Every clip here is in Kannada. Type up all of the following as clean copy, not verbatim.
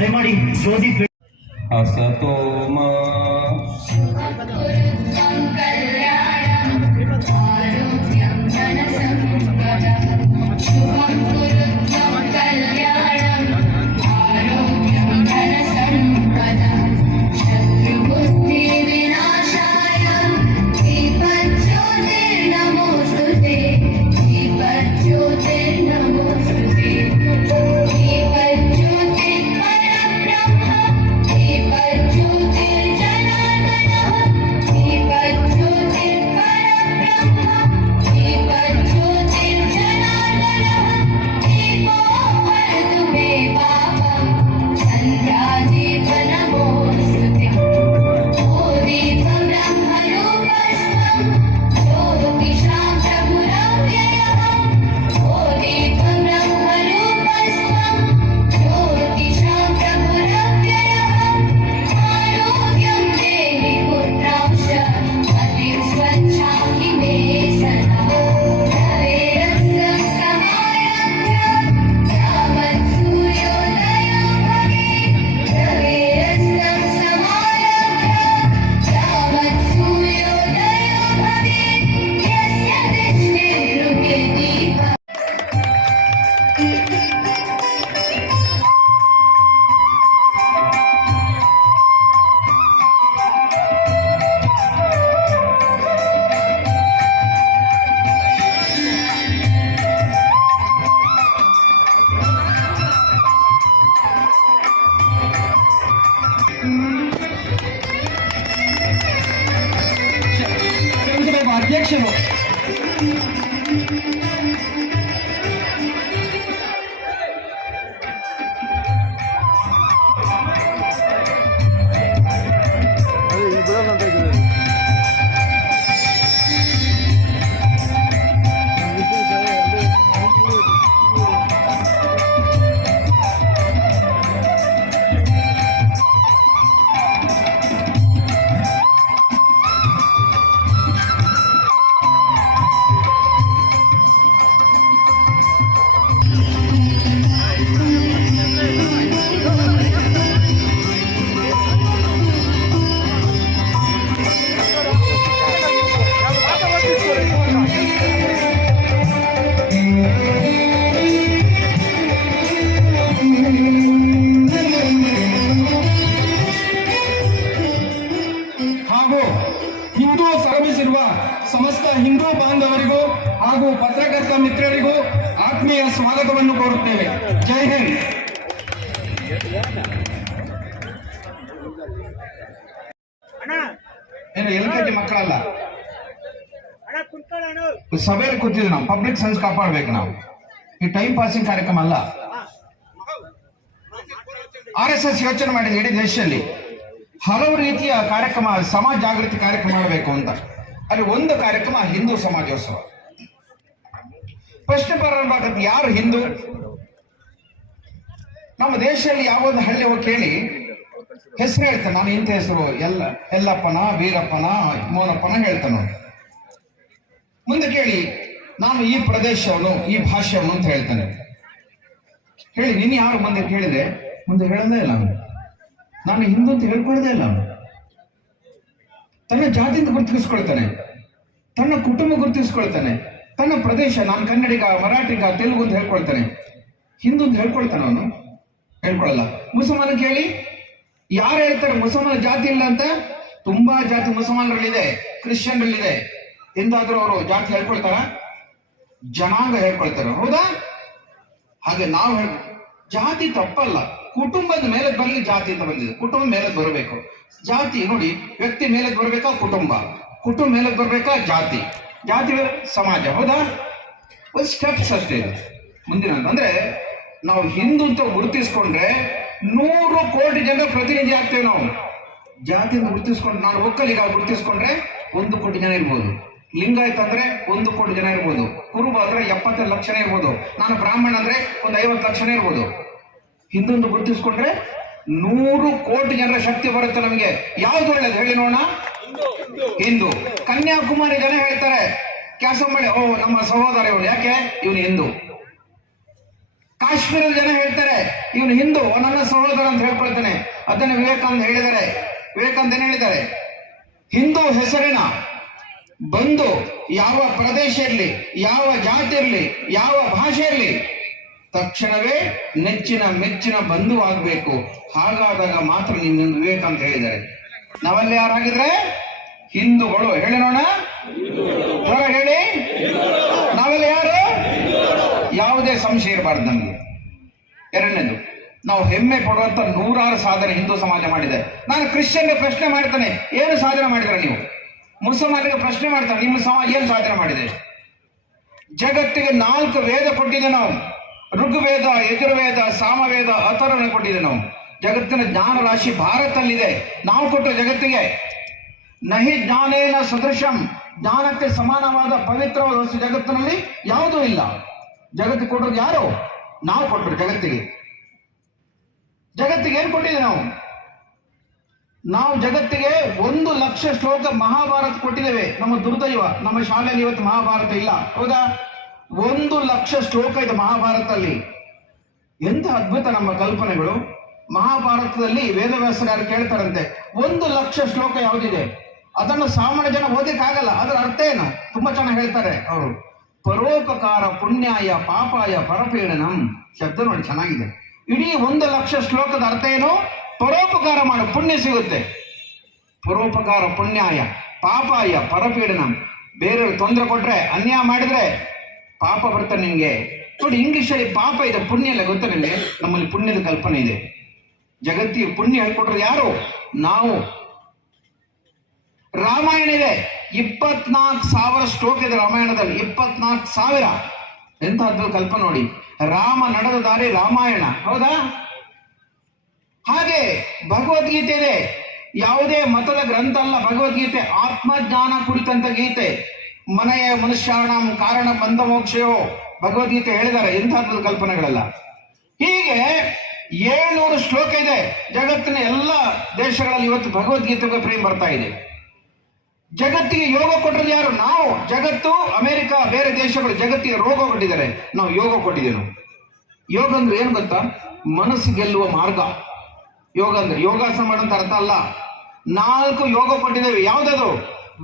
ದಯಮಾಡಿ ಜ್ಯೋತಿ असतोम ಅಧ್ಯಕ್ಷರು ಸಮಸ್ತ ಹಿಂದೂ ಬಾಂಧವರಿಗೂ ಹಾಗೂ ಪತ್ರಕರ್ತ ಮಿತ್ರರಿಗೂ ಆತ್ಮೀಯ ಸ್ವಾಗತವನ್ನು ಕೋರುತ್ತೇವೆ. ಜೈ ಹಿಂದ್. ಏನು LKG ಮಕ್ಕಳಲ್ಲ, ಸಭೆಯಲ್ಲಿ ಕೂತಿದ್ವಿ ನಾವು. ಪಬ್ಲಿಕ್ ಸೆನ್ಸ್ ಕಾಪಾಡ್ಬೇಕು ನಾವು. ಈ ಟೈಮ್ ಪಾಸಿಂಗ್ ಕಾರ್ಯಕ್ರಮ ಅಲ್ಲ. RSS ಯೋಚನೆ ಮಾಡಿದೆ ಇಡೀ ದೇಶದಲ್ಲಿ ಹಲವು ರೀತಿಯ ಕಾರ್ಯಕ್ರಮ, ಸಮಾಜ ಜಾಗೃತಿ ಕಾರ್ಯಕ್ರಮ ಮಾಡಬೇಕು ಅಂತ. ಅಲ್ಲಿ ಒಂದು ಕಾರ್ಯಕ್ರಮ ಹಿಂದೂ ಸಮಾಜೋತ್ಸವ. ಪ್ರಶ್ನೆ ಬರಬೇಕಾಗುತ್ತೆ, ಯಾರು ಹಿಂದೂ? ನಮ್ಮ ದೇಶದಲ್ಲಿ ಯಾವೊಂದು ಹಳ್ಳಿ ಹೋಗಿ ಕೇಳಿ ಹೆಸರು ಹೇಳ್ತಾನೆ. ನಾನು ಇಂಥ ಹೆಸರು ಎಲ್ಲಪ್ಪನ, ವೀರಪ್ಪನ, ಮೋನಪ್ಪನ ಹೇಳ್ತಾನೆ. ಮುಂದೆ ಕೇಳಿ ನಾನು ಈ ಪ್ರದೇಶವನು, ಈ ಭಾಷೆಯವನು ಅಂತ ಹೇಳ್ತಾನೆ. ಹೇಳಿ ನೀನು ಯಾರು ಮುಂದೆ ಕೇಳಿದ್ರೆ ಮುಂದೆ ಹೇಳೋದೇ ಇಲ್ಲ ಅವನು. ನಾನು ಹಿಂದೂ ಅಂತ ಹೇಳ್ಕೊಳ್ಳೋದೇ ಇಲ್ಲ ಅವನು. ತನ್ನ ಜಾತಿಯಿಂದ ಗುರುತಿಸ್ಕೊಳ್ತಾನೆ, ತನ್ನ ಕುಟುಂಬ ಗುರುತಿಸ್ಕೊಳ್ತಾನೆ, ತನ್ನ ಪ್ರದೇಶ, ನಾನು ಕನ್ನಡಿಗ, ಮರಾಠಿಗ, ತೆಲುಗು ಅಂತ ಹೇಳ್ಕೊಳ್ತಾನೆ. ಹಿಂದೂ ಅಂತ ಹೇಳ್ಕೊಳ್ತಾನೆ ಅವನು? ಹೇಳ್ಕೊಳ್ಳಲ್ಲ. ಮುಸಲ್ಮಾನ ಕೇಳಿ, ಯಾರು ಹೇಳ್ತಾರೆ ಮುಸಲ್ಮಾನ ಜಾತಿ ಇಲ್ಲ ಅಂತ? ತುಂಬಾ ಜಾತಿ ಮುಸಲ್ಮಾನರಲ್ಲಿದೆ, ಕ್ರಿಶ್ಚಿಯನ್ರಲ್ಲಿದೆ. ಎಂದಾದ್ರೂ ಅವರು ಜಾತಿ ಹೇಳ್ಕೊಳ್ತಾರ? ಜನಾಂಗ ಹೇಳ್ಕೊಳ್ತಾರ, ಹೌದಾ? ಹಾಗೆ ನಾವು ಜಾತಿ ತಪ್ಪಲ್ಲ. ಕುಟುಂಬದ ಮೇಲೆ ಬರಲಿ ಜಾತಿ ಅಂತ ಬಂದಿದೆ. ಕುಟುಂಬ ಮೇಲೆ ಬರಬೇಕು. ಜಾತಿ ನೋಡಿ, ವ್ಯಕ್ತಿ ಮೇಲೆ ಬರಬೇಕಾ ಕುಟುಂಬ, ಕುಟುಂಬ ಮೇಲೆ ಬರಬೇಕಾ ಜಾತಿ, ಜಾತಿ ಮೇಲೆ ಸಮಾಜ, ಹೌದಾ? ಒಂದು ಸ್ಟೆಪ್ಸ್ ಅಷ್ಟೇ ಇದೆ. ಮುಂದಿನ ಅಂದ್ರೆ ನಾವು ಹಿಂದೂ ಅಂತ ಗುರುತಿಸ್ಕೊಂಡ್ರೆ 100 ಕೋಟಿ ಜನ ಪ್ರತಿನಿಧಿ ಆಗ್ತೇವೆ ನಾವು. ಜಾತಿಯಿಂದ ಗುರುತಿಸ್ಕೊಂಡು, ನಾನು ಒಕ್ಕಲಿಗ ಗುರುತಿಸ್ಕೊಂಡ್ರೆ 1 ಕೋಟಿ ಜನ ಇರ್ಬೋದು. ಲಿಂಗಾಯತ ಅಂದ್ರೆ 1 ಕೋಟಿ ಜನ ಇರ್ಬೋದು. ಕುರುಬ ಅಂದ್ರೆ 70 ಲಕ್ಷ ಇರ್ಬೋದು. ನಾನು ಬ್ರಾಹ್ಮಣ ಅಂದ್ರೆ ಒಂದು 50 ಲಕ್ಷ ಇರ್ಬೋದು. ಹಿಂದೂ ಗುರುತಿಸ್ಕೊಂಡ್ರೆ 100 ಕೋಟಿ ಜನರ ಶಕ್ತಿ ಬರುತ್ತೆ ನಮಗೆ. ಯಾವ್ದು ಒಳ್ಳೇದು ಹೇಳಿ ನೋಡೋಣ? ಹಿಂದೂ. ಕನ್ಯಾಕುಮಾರಿ ಜನ ಹೇಳ್ತಾರೆ ಕ್ಯಾಸಂಬಳಿ, ಓ ನಮ್ಮ ಸಹೋದರ ಇವನು, ಯಾಕೆ ಇವನು ಹಿಂದೂ. ಕಾಶ್ಮೀರದ ಜನ ಹೇಳ್ತಾರೆ ಇವನು ಹಿಂದೂ, ನನ್ನ ಸಹೋದರ ಅಂತ ಹೇಳ್ಕೊಳ್ತಾನೆ. ಅದನ್ನು ವಿವೇಕಾನಂದ ಹೇಳಿದ್ದಾರೆ. ವಿವೇಕಾನಂದ ಏನ್ ಹೇಳಿದ್ದಾರೆ? ಹಿಂದೂ ಹೆಸರಿನ ಬಂಧು ಯಾವ ಪ್ರದೇಶ ಇರಲಿ, ಯಾವ ಜಾತಿ ಇರಲಿ, ಯಾವ ಭಾಷೆ ಇರಲಿ, ತಕ್ಷಣವೇ ನೆಚ್ಚಿನ ಮೆಚ್ಚಿನ ಬಂಧು ಆಗಬೇಕು. ಹಾಗಾದಾಗ ಮಾತ್ರ ನಿನ್ನ ವಿವೇಕಾನಂದ ಹೇಳಿದ್ದಾರೆ. ನಾವಲ್ಲಿ ಯಾರಾಗಿದ್ರೆ ಹಿಂದೂಗಳು. ಹೇಳಿ ನೋಡ, ಜೋರ ಹೇಳಿ, ನಾವೆಲ್ಲ ಯಾರು? ಯಾವುದೇ ಸಂಶಯ ಇರಬಾರ್ದು ನಮ್ಗೆ. ಎರಡನೇದು, ನಾವು ಹೆಮ್ಮೆ ಪಡುವಂತ 100 ಸಾಧನೆ ಹಿಂದೂ ಸಮಾಜ ಮಾಡಿದೆ. ನಾನು ಕ್ರಿಶ್ಚಿಯನ್ಗೆ ಪ್ರಶ್ನೆ ಮಾಡ್ತಾನೆ, ಏನು ಸಾಧನೆ ಮಾಡಿದ್ರೆ ನೀವು? ಮುಸಲ್ಮಾನರಿಗೆ ಪ್ರಶ್ನೆ ಮಾಡ್ತಾನೆ, ನಿಮ್ಮ ಸಮಾಜ ಏನು ಸಾಧನೆ ಮಾಡಿದೆ? ಜಗತ್ತಿಗೆ 4 ವೇದ ಕೊಟ್ಟಿದೆ ನಾವು. ಋಗ್ವೇದ, ಯಜುರ್ವೇದ, ಸಾಮವೇದ, ಅಥರ್ವಣ ಕೊಟ್ಟಿದೆ ನಾವು. ಜಗತ್ತಿನ ಜ್ಞಾನ ರಾಶಿ ಭಾರತದಲ್ಲಿದೆ. ನಾವು ಕೊಟ್ಟ ಜಗತ್ತಿಗೆ ನಹಿ ಜ್ಞಾನೇನ ಸದೃಶಂ, ಜ್ಞಾನಕ್ಕೆ ಸಮಾನವಾದ ಪವಿತ್ರವಾದ ವಸ್ತು ಜಗತ್ತಿನಲ್ಲಿ ಯಾವುದೂ ಇಲ್ಲ. ಜಗತ್ತಿಗೆ ಕೊಟ್ಟರು ಯಾರು? ನಾವು ಕೊಟ್ಟರು ಜಗತ್ತಿಗೆ. ಜಗತ್ತಿಗೆ ಏನ್ ಕೊಟ್ಟಿದೆ ನಾವು? ನಾವು ಜಗತ್ತಿಗೆ 1 ಲಕ್ಷ ಶ್ಲೋಕ ಮಹಾಭಾರತ ಕೊಟ್ಟಿದ್ದೇವೆ. ನಮ್ಮ ದುರ್ದೈವ, ನಮ್ಮ ಶಾಲೆಯಲ್ಲಿ ಇವತ್ತು ಮಹಾಭಾರತ ಇಲ್ಲ. ಹೌದಾ? 1 ಲಕ್ಷ ಶ್ಲೋಕ ಇದೆ ಮಹಾಭಾರತದಲ್ಲಿ. ಎಂತ ಅದ್ಭುತ ನಮ್ಮ ಕಲ್ಪನೆಗಳು. ಮಹಾಭಾರತದಲ್ಲಿ ವೇದವ್ಯಾಸರು ಕೇಳ್ತಾರಂತೆ, 1 ಲಕ್ಷ ಶ್ಲೋಕ ಯಾವುದಿದೆ? ಅದನ್ನು ಸಾಮಾನ್ಯ ಜನ ಓದಕ್ಕಾಗಲ್ಲ. ಅದರ ಅರ್ಥ ಏನು? ತುಂಬಾ ಚೆನ್ನಾಗಿ ಹೇಳ್ತಾರೆ ಅವರು. ಪರೋಪಕಾರ ಪುಣ್ಯಾಯ ಪಾಪಾಯ ಪರಪೀಡನಂ. ಶಬ್ದ ನೋಡಿ ಚೆನ್ನಾಗಿದೆ. ಇಡೀ 1 ಲಕ್ಷ ಶ್ಲೋಕದ ಅರ್ಥ ಏನು? ಪರೋಪಕಾರ ಮಾಡು, ಪುಣ್ಯ ಸಿಗುತ್ತೆ. ಪರೋಪಕಾರ ಪುಣ್ಯಾಯ ಪಾಪಾಯ ಪರಪೀಡನಂ. ಬೇರೆಯವ್ರಿಗೆ ತೊಂದರೆ ಕೊಟ್ರೆ, ಅನ್ಯಾಯ ಮಾಡಿದ್ರೆ ಪಾಪ ಬರ್ತದೆ ನಿಮ್ಗೆ. ನೋಡಿ, ಇಂಗ್ಲಿಷಲ್ಲಿ ಪಾಪ ಇದೆ, ಪುಣ್ಯ ಇಲ್ಲ. ಗೊತ್ತಾ ನಿಮಗೆ? ನಮ್ಮಲ್ಲಿ ಪುಣ್ಯದ ಕಲ್ಪನೆ ಇದೆ. ಜಗತ್ತಿಗೆ ಪುಣ್ಯ ಹೇಳ್ಕೊಟ್ರೆ ಯಾರು? ನಾವು. ರಾಮಾಯಣ ಇದೆ, 24,000 ಶ್ಲೋಕ ಇದೆ ರಾಮಾಯಣದಲ್ಲಿ. 24,000. ಎಂತ ಅದ್ಭುತ ಕಲ್ಪನೆ ನೋಡಿ. ರಾಮ ನಡೆದ ದಾರಿ ರಾಮಾಯಣ. ಹೌದಾ? ಹಾಗೆ ಭಗವದ್ಗೀತೆ ಇದೆ. ಯಾವುದೇ ಮತದ ಗ್ರಂಥ ಅಲ್ಲ ಭಗವದ್ಗೀತೆ. ಆತ್ಮಜ್ಞಾನ ಕುರಿತಂತ ಗೀತೆ. ಮನೆಯ ಮನುಷ್ಯಾಣಂ ಕಾರಣ ಬಂಧ ಮೋಕ್ಷಯೋ ಭಗವದ್ಗೀತೆ ಹೇಳಿದ್ದಾರೆ. ಎಂಥ ಅದ್ಭುತ ಕಲ್ಪನೆಗಳೆಲ್ಲ. ಹೀಗೆ 700 ಶ್ಲೋಕ ಇದೆ. ಜಗತ್ತಿನ ಎಲ್ಲ ದೇಶಗಳಲ್ಲಿ ಇವತ್ತು ಭಗವದ್ಗೀತೆಗೆ ಪ್ರೇಮ ಬರ್ತಾ ಇದೆ. ಜಗತ್ತಿಗೆ ಯೋಗ ಕೊಟ್ಟರು ಯಾರು? ನಾವು. ಜಗತ್ತು, ಅಮೆರಿಕ, ಬೇರೆ ದೇಶಗಳು ಜಗತ್ತಿಗೆ ರೋಗ ಕೊಟ್ಟಿದ್ದಾರೆ, ನಾವು ಯೋಗ ಕೊಟ್ಟಿದ್ದೇವೆ. ಯೋಗ ಅಂದ್ರೆ ಏನು ಗೊತ್ತಾ? ಮನಸ್ಸು ಗೆಲ್ಲುವ ಮಾರ್ಗ. ಯೋಗ ಅಂದ್ರೆ ಯೋಗಾಸನ ಮಾಡೋಂತ ಅರ್ಥ ಅಲ್ಲ. 4 ಯೋಗ ಕೊಟ್ಟಿದ್ದೇವೆ. ಯಾವ್ದದು?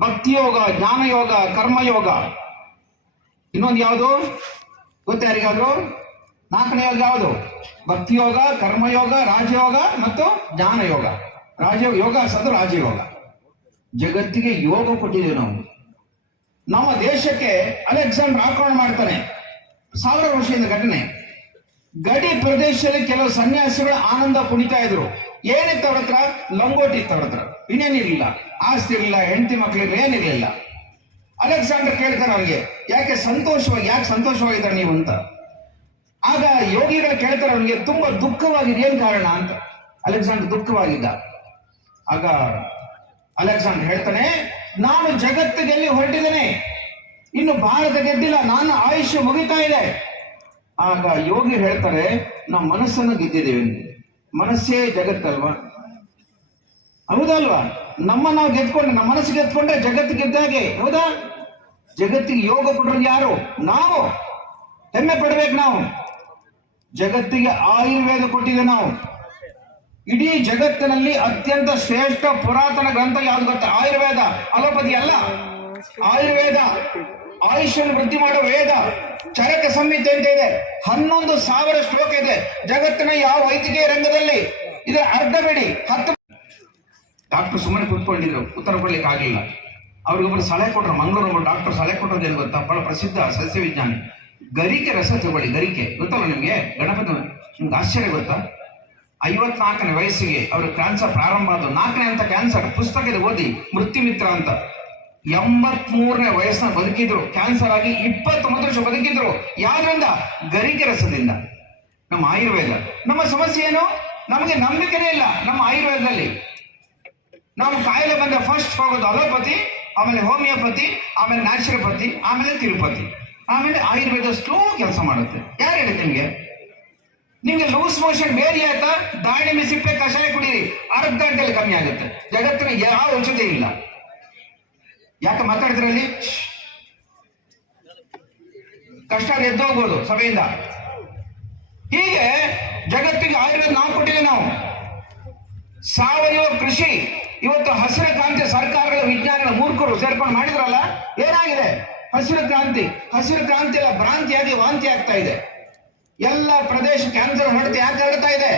ಭಕ್ತಿ ಯೋಗ, ಜ್ಞಾನ ಯೋಗ, ಕರ್ಮಯೋಗ. ಇನ್ನೊಂದು ಯಾವುದು ಗೊತ್ತ ಯಾರಿಗಾದ್ರು? 4ನೇ ಯೋಗ ಯಾವುದು? ಭಕ್ತಿ ಯೋಗ, ಕರ್ಮಯೋಗ, ರಾಜಯೋಗ ಮತ್ತು ಜ್ಞಾನ ಯೋಗ. ಯೋಗಾಸನ ರಾಜಯೋಗ. ಜಗತ್ತಿಗೆ ಯೋಗ ಕೊಟ್ಟಿದ್ದೇವೆ ನಾವು. ನಮ್ಮ ದೇಶಕ್ಕೆ ಅಲೆಕ್ಸಾಂಡರ್ ಆಕ್ರಮಣ ಮಾಡ್ತಾನೆ. 1000 ವರ್ಷದಿಂದ ಘಟನೆ. ಗಡಿ ಪ್ರದೇಶದಲ್ಲಿ ಕೆಲವು ಸನ್ಯಾಸಿಗಳು ಆನಂದ ಕುಣಿತಾ ಇದ್ರು. ಏನಿತ್ತು ಅವ್ರ ಹತ್ರ? ಲಂಗೋಟಿ ಇತ್ತು ಅವ್ರ ಹತ್ರ. ಇನ್ನೇನಿರ್ಲಿಲ್ಲ, ಆಸ್ತಿ ಇರಲಿಲ್ಲ, ಹೆಂಡತಿ ಮಕ್ಕಳಿರಲಿಲ್ಲ, ಏನಿರಲಿಲ್ಲ. ಅಲೆಕ್ಸಾಂಡರ್ ಕೇಳ್ತಾನೆ ಅವನಿಗೆ, ಯಾಕೆ ಸಂತೋಷವಾಗಿದ್ದಾರೆ ನೀವು ಅಂತ. ಆಗ ಯೋಗಿಗಳು ಕೇಳ್ತಾರೆ ಅವನಿಗೆ, ತುಂಬಾ ದುಃಖವಾಗಿದೆ, ಏನ್ ಕಾರಣ ಅಂತ. ಅಲೆಕ್ಸಾಂಡರ್ ದುಃಖವಾಗಿದ್ದ. ಆಗ ಅಲೆಕ್ಸಾಂಡರ್ ಹೇಳ್ತಾನೆ, ನಾನು ಜಗತ್ತು ಗೆಲ್ಲಿ ಹೊರಟಿದ್ದೇನೆ, ಇನ್ನು ಭಾರತ ಗೆದ್ದಿಲ್ಲ, ನನ್ನ ಆಯುಷ್ಯ ಮುಗಿತಾ ಇದೆ. ಆಗ ಯೋಗಿ ಹೇಳ್ತಾರೆ, ನಾವು ಮನಸ್ಸನ್ನು ಗೆದ್ದಿದ್ದೇವೆ. ಮನಸ್ಸೇ ಜಗತ್ತಲ್ವಾ? ಹೌದಲ್ವಾ? ನಾವು ಗೆದ್ಕೊಂಡ್ರೆ, ನಮ್ಮ ಮನಸ್ಸು ಗೆದ್ಕೊಂಡ್ರೆ ಜಗತ್ತು ಗೆದ್ದಾಗೆ. ಹೌದಾ? ಜಗತ್ತಿಗೆ ಯೋಗ ಕೊಟ್ಟರು ಯಾರು? ನಾವು. ಹೆಮ್ಮೆ ಪಡ್ಬೇಕು ನಾವು. ಜಗತ್ತಿಗೆ ಆಯುರ್ವೇದ ಕೊಟ್ಟಿದೆ ನಾವು. ಇಡೀ ಜಗತ್ತಿನಲ್ಲಿ ಅತ್ಯಂತ ಶ್ರೇಷ್ಠ ಪುರಾತನ ಗ್ರಂಥ ಯಾವ್ದು ಗೊತ್ತಾ? ಆಯುರ್ವೇದ. ಅಲೋಪತಿ ಅಲ್ಲ, ಆಯುರ್ವೇದ. ಆಯುಷ್ಯನ್ನು ವೃದ್ಧಿ ಮಾಡೋ ವೇದ. ಚರಕ ಸಂಹಿತೆ ಅಂತ ಇದೆ, 11,000 ಶ್ಲೋಕ ಇದೆ. ಜಗತ್ತಿನ ಯಾವ ವೈದ್ಯಕೀಯ ರಂಗದಲ್ಲಿ ಇದರ ಅರ್ಧ ಬೇಡಿ 10. ಡಾಕ್ಟರ್ ಸುಮ್ಮನೆ ಕೂತ್ಕೊಂಡಿದ್ರು, ಉತ್ತರ ಕೊಡ್ಲಿಕ್ಕೆ ಆಗಿಲ್ಲ. ಅವ್ರಿಗೊಬ್ಬರು ಸಲಹೆ ಕೊಟ್ಟರು. ಮಂಗಳೂರು ಡಾಕ್ಟರ್ ಸಲಹೆ ಕೊಟ್ಟದೇನು ಗೊತ್ತಾ? ಬಹಳ ಪ್ರಸಿದ್ಧ ಸಸ್ಯ ವಿಜ್ಞಾನಿ. ಗರಿಕೆ ರಸ ತಗೊಳ್ಳಿ. ಗರಿಕೆ ಗೊತ್ತಲ್ಲ ನಿಮ್ಗೆ? ಗಣಪತಿ. ನಿಮ್ಗೆ ಆಶ್ಚರ್ಯ ಗೊತ್ತಾ? 54ನೇ ವಯಸ್ಸಿಗೆ ಅವರು ಕ್ಯಾನ್ಸರ್ ಪ್ರಾರಂಭ ಆದ. 4ನೇ ಅಂತ ಕ್ಯಾನ್ಸರ್ ಪುಸ್ತಕದ ಓದಿ, ಮೃತ್ಯು ಮಿತ್ರ ಅಂತ. 83ನೇ ವಯಸ್ಸನ್ನ ಬದುಕಿದ್ರು. ಕ್ಯಾನ್ಸರ್ ಆಗಿ 29 ವರ್ಷ ಬದುಕಿದ್ರು. ಯಾವ್ದ್ರಿಂದ? ಗರಿಕೆ ರಸದಿಂದ. ನಮ್ಮ ಆಯುರ್ವೇದ. ನಮ್ಮ ಸಮಸ್ಯೆ ಏನು? ನಮಗೆ ನಂಬಿಕೆನೇ ಇಲ್ಲ ನಮ್ಮ ಆಯುರ್ವೇದದಲ್ಲಿ. ನಾವು ಕಾಯಿಲೆ ಬಂದ್ರೆ ಫಸ್ಟ್ ಹೋಗೋದು ಅಲೋಪತಿ, ಆಮೇಲೆ ಹೋಮಿಯೋಪತಿ, ಆಮೇಲೆ ನ್ಯಾಚುರೋಪತಿ, ಆಮೇಲೆ ತಿರುಪತಿ, ಆಮೇಲೆ ಆಯುರ್ವೇದ ಸ್ಲೋ ಕೆಲಸ ಮಾಡುತ್ತೆ. ಯಾರು ಹೇಳಿದೆ ನಿಮ್ಗೆ? ನಿಮ್ಗೆ ಲೂಸ್ ಮೋಷನ್ ಬೇರೆ ಆಯ್ತಾ? ದಾಳಿಂಬೆ ಸಿಪ್ಪೆ ಕಷಾಯ ಕುಡೀರಿ, ಅರ್ಧ ಗಂಟೆಯಲ್ಲಿ ಕಮ್ಮಿ ಆಗುತ್ತೆ. ಜಗತ್ತಿನ ಯಾವ ಔಷಧಿ ಇಲ್ಲ. ಯಾಕೆ ಮಾತಾಡಿದ್ರಲ್ಲಿ? ಕಷ್ಟ ಎದ್ದೋಗ್ಬೋದು ಸಭೆಯಿಂದ. ನಾವು. ಸಾವಯವ ಕೃಷಿ ಇವತ್ತು ಹಸಿರು ಕ್ರಾಂತಿ ಸರ್ಕಾರಗಳ ವಿಜ್ಞಾನಿಗಳ ಮೂರ್ಖರು ಸೇರ್ಕೊಂಡು ಮಾಡಿದ್ರಲ್ಲ, ಏನಾಗಿದೆ? ಹಸಿರು ಕ್ರಾಂತಿ ಎಲ್ಲ ಭ್ರಾಂತಿಯಾಗಿ ವಾಂತಿ ಆಗ್ತಾ ಇದೆ. ಎಲ್ಲ ಪ್ರದೇಶ ಕ್ಯಾನ್ಸರ್ ಹೊಡೆತ ಯಾಕೆ ಹರಡ್ತಾ ಇದೆ?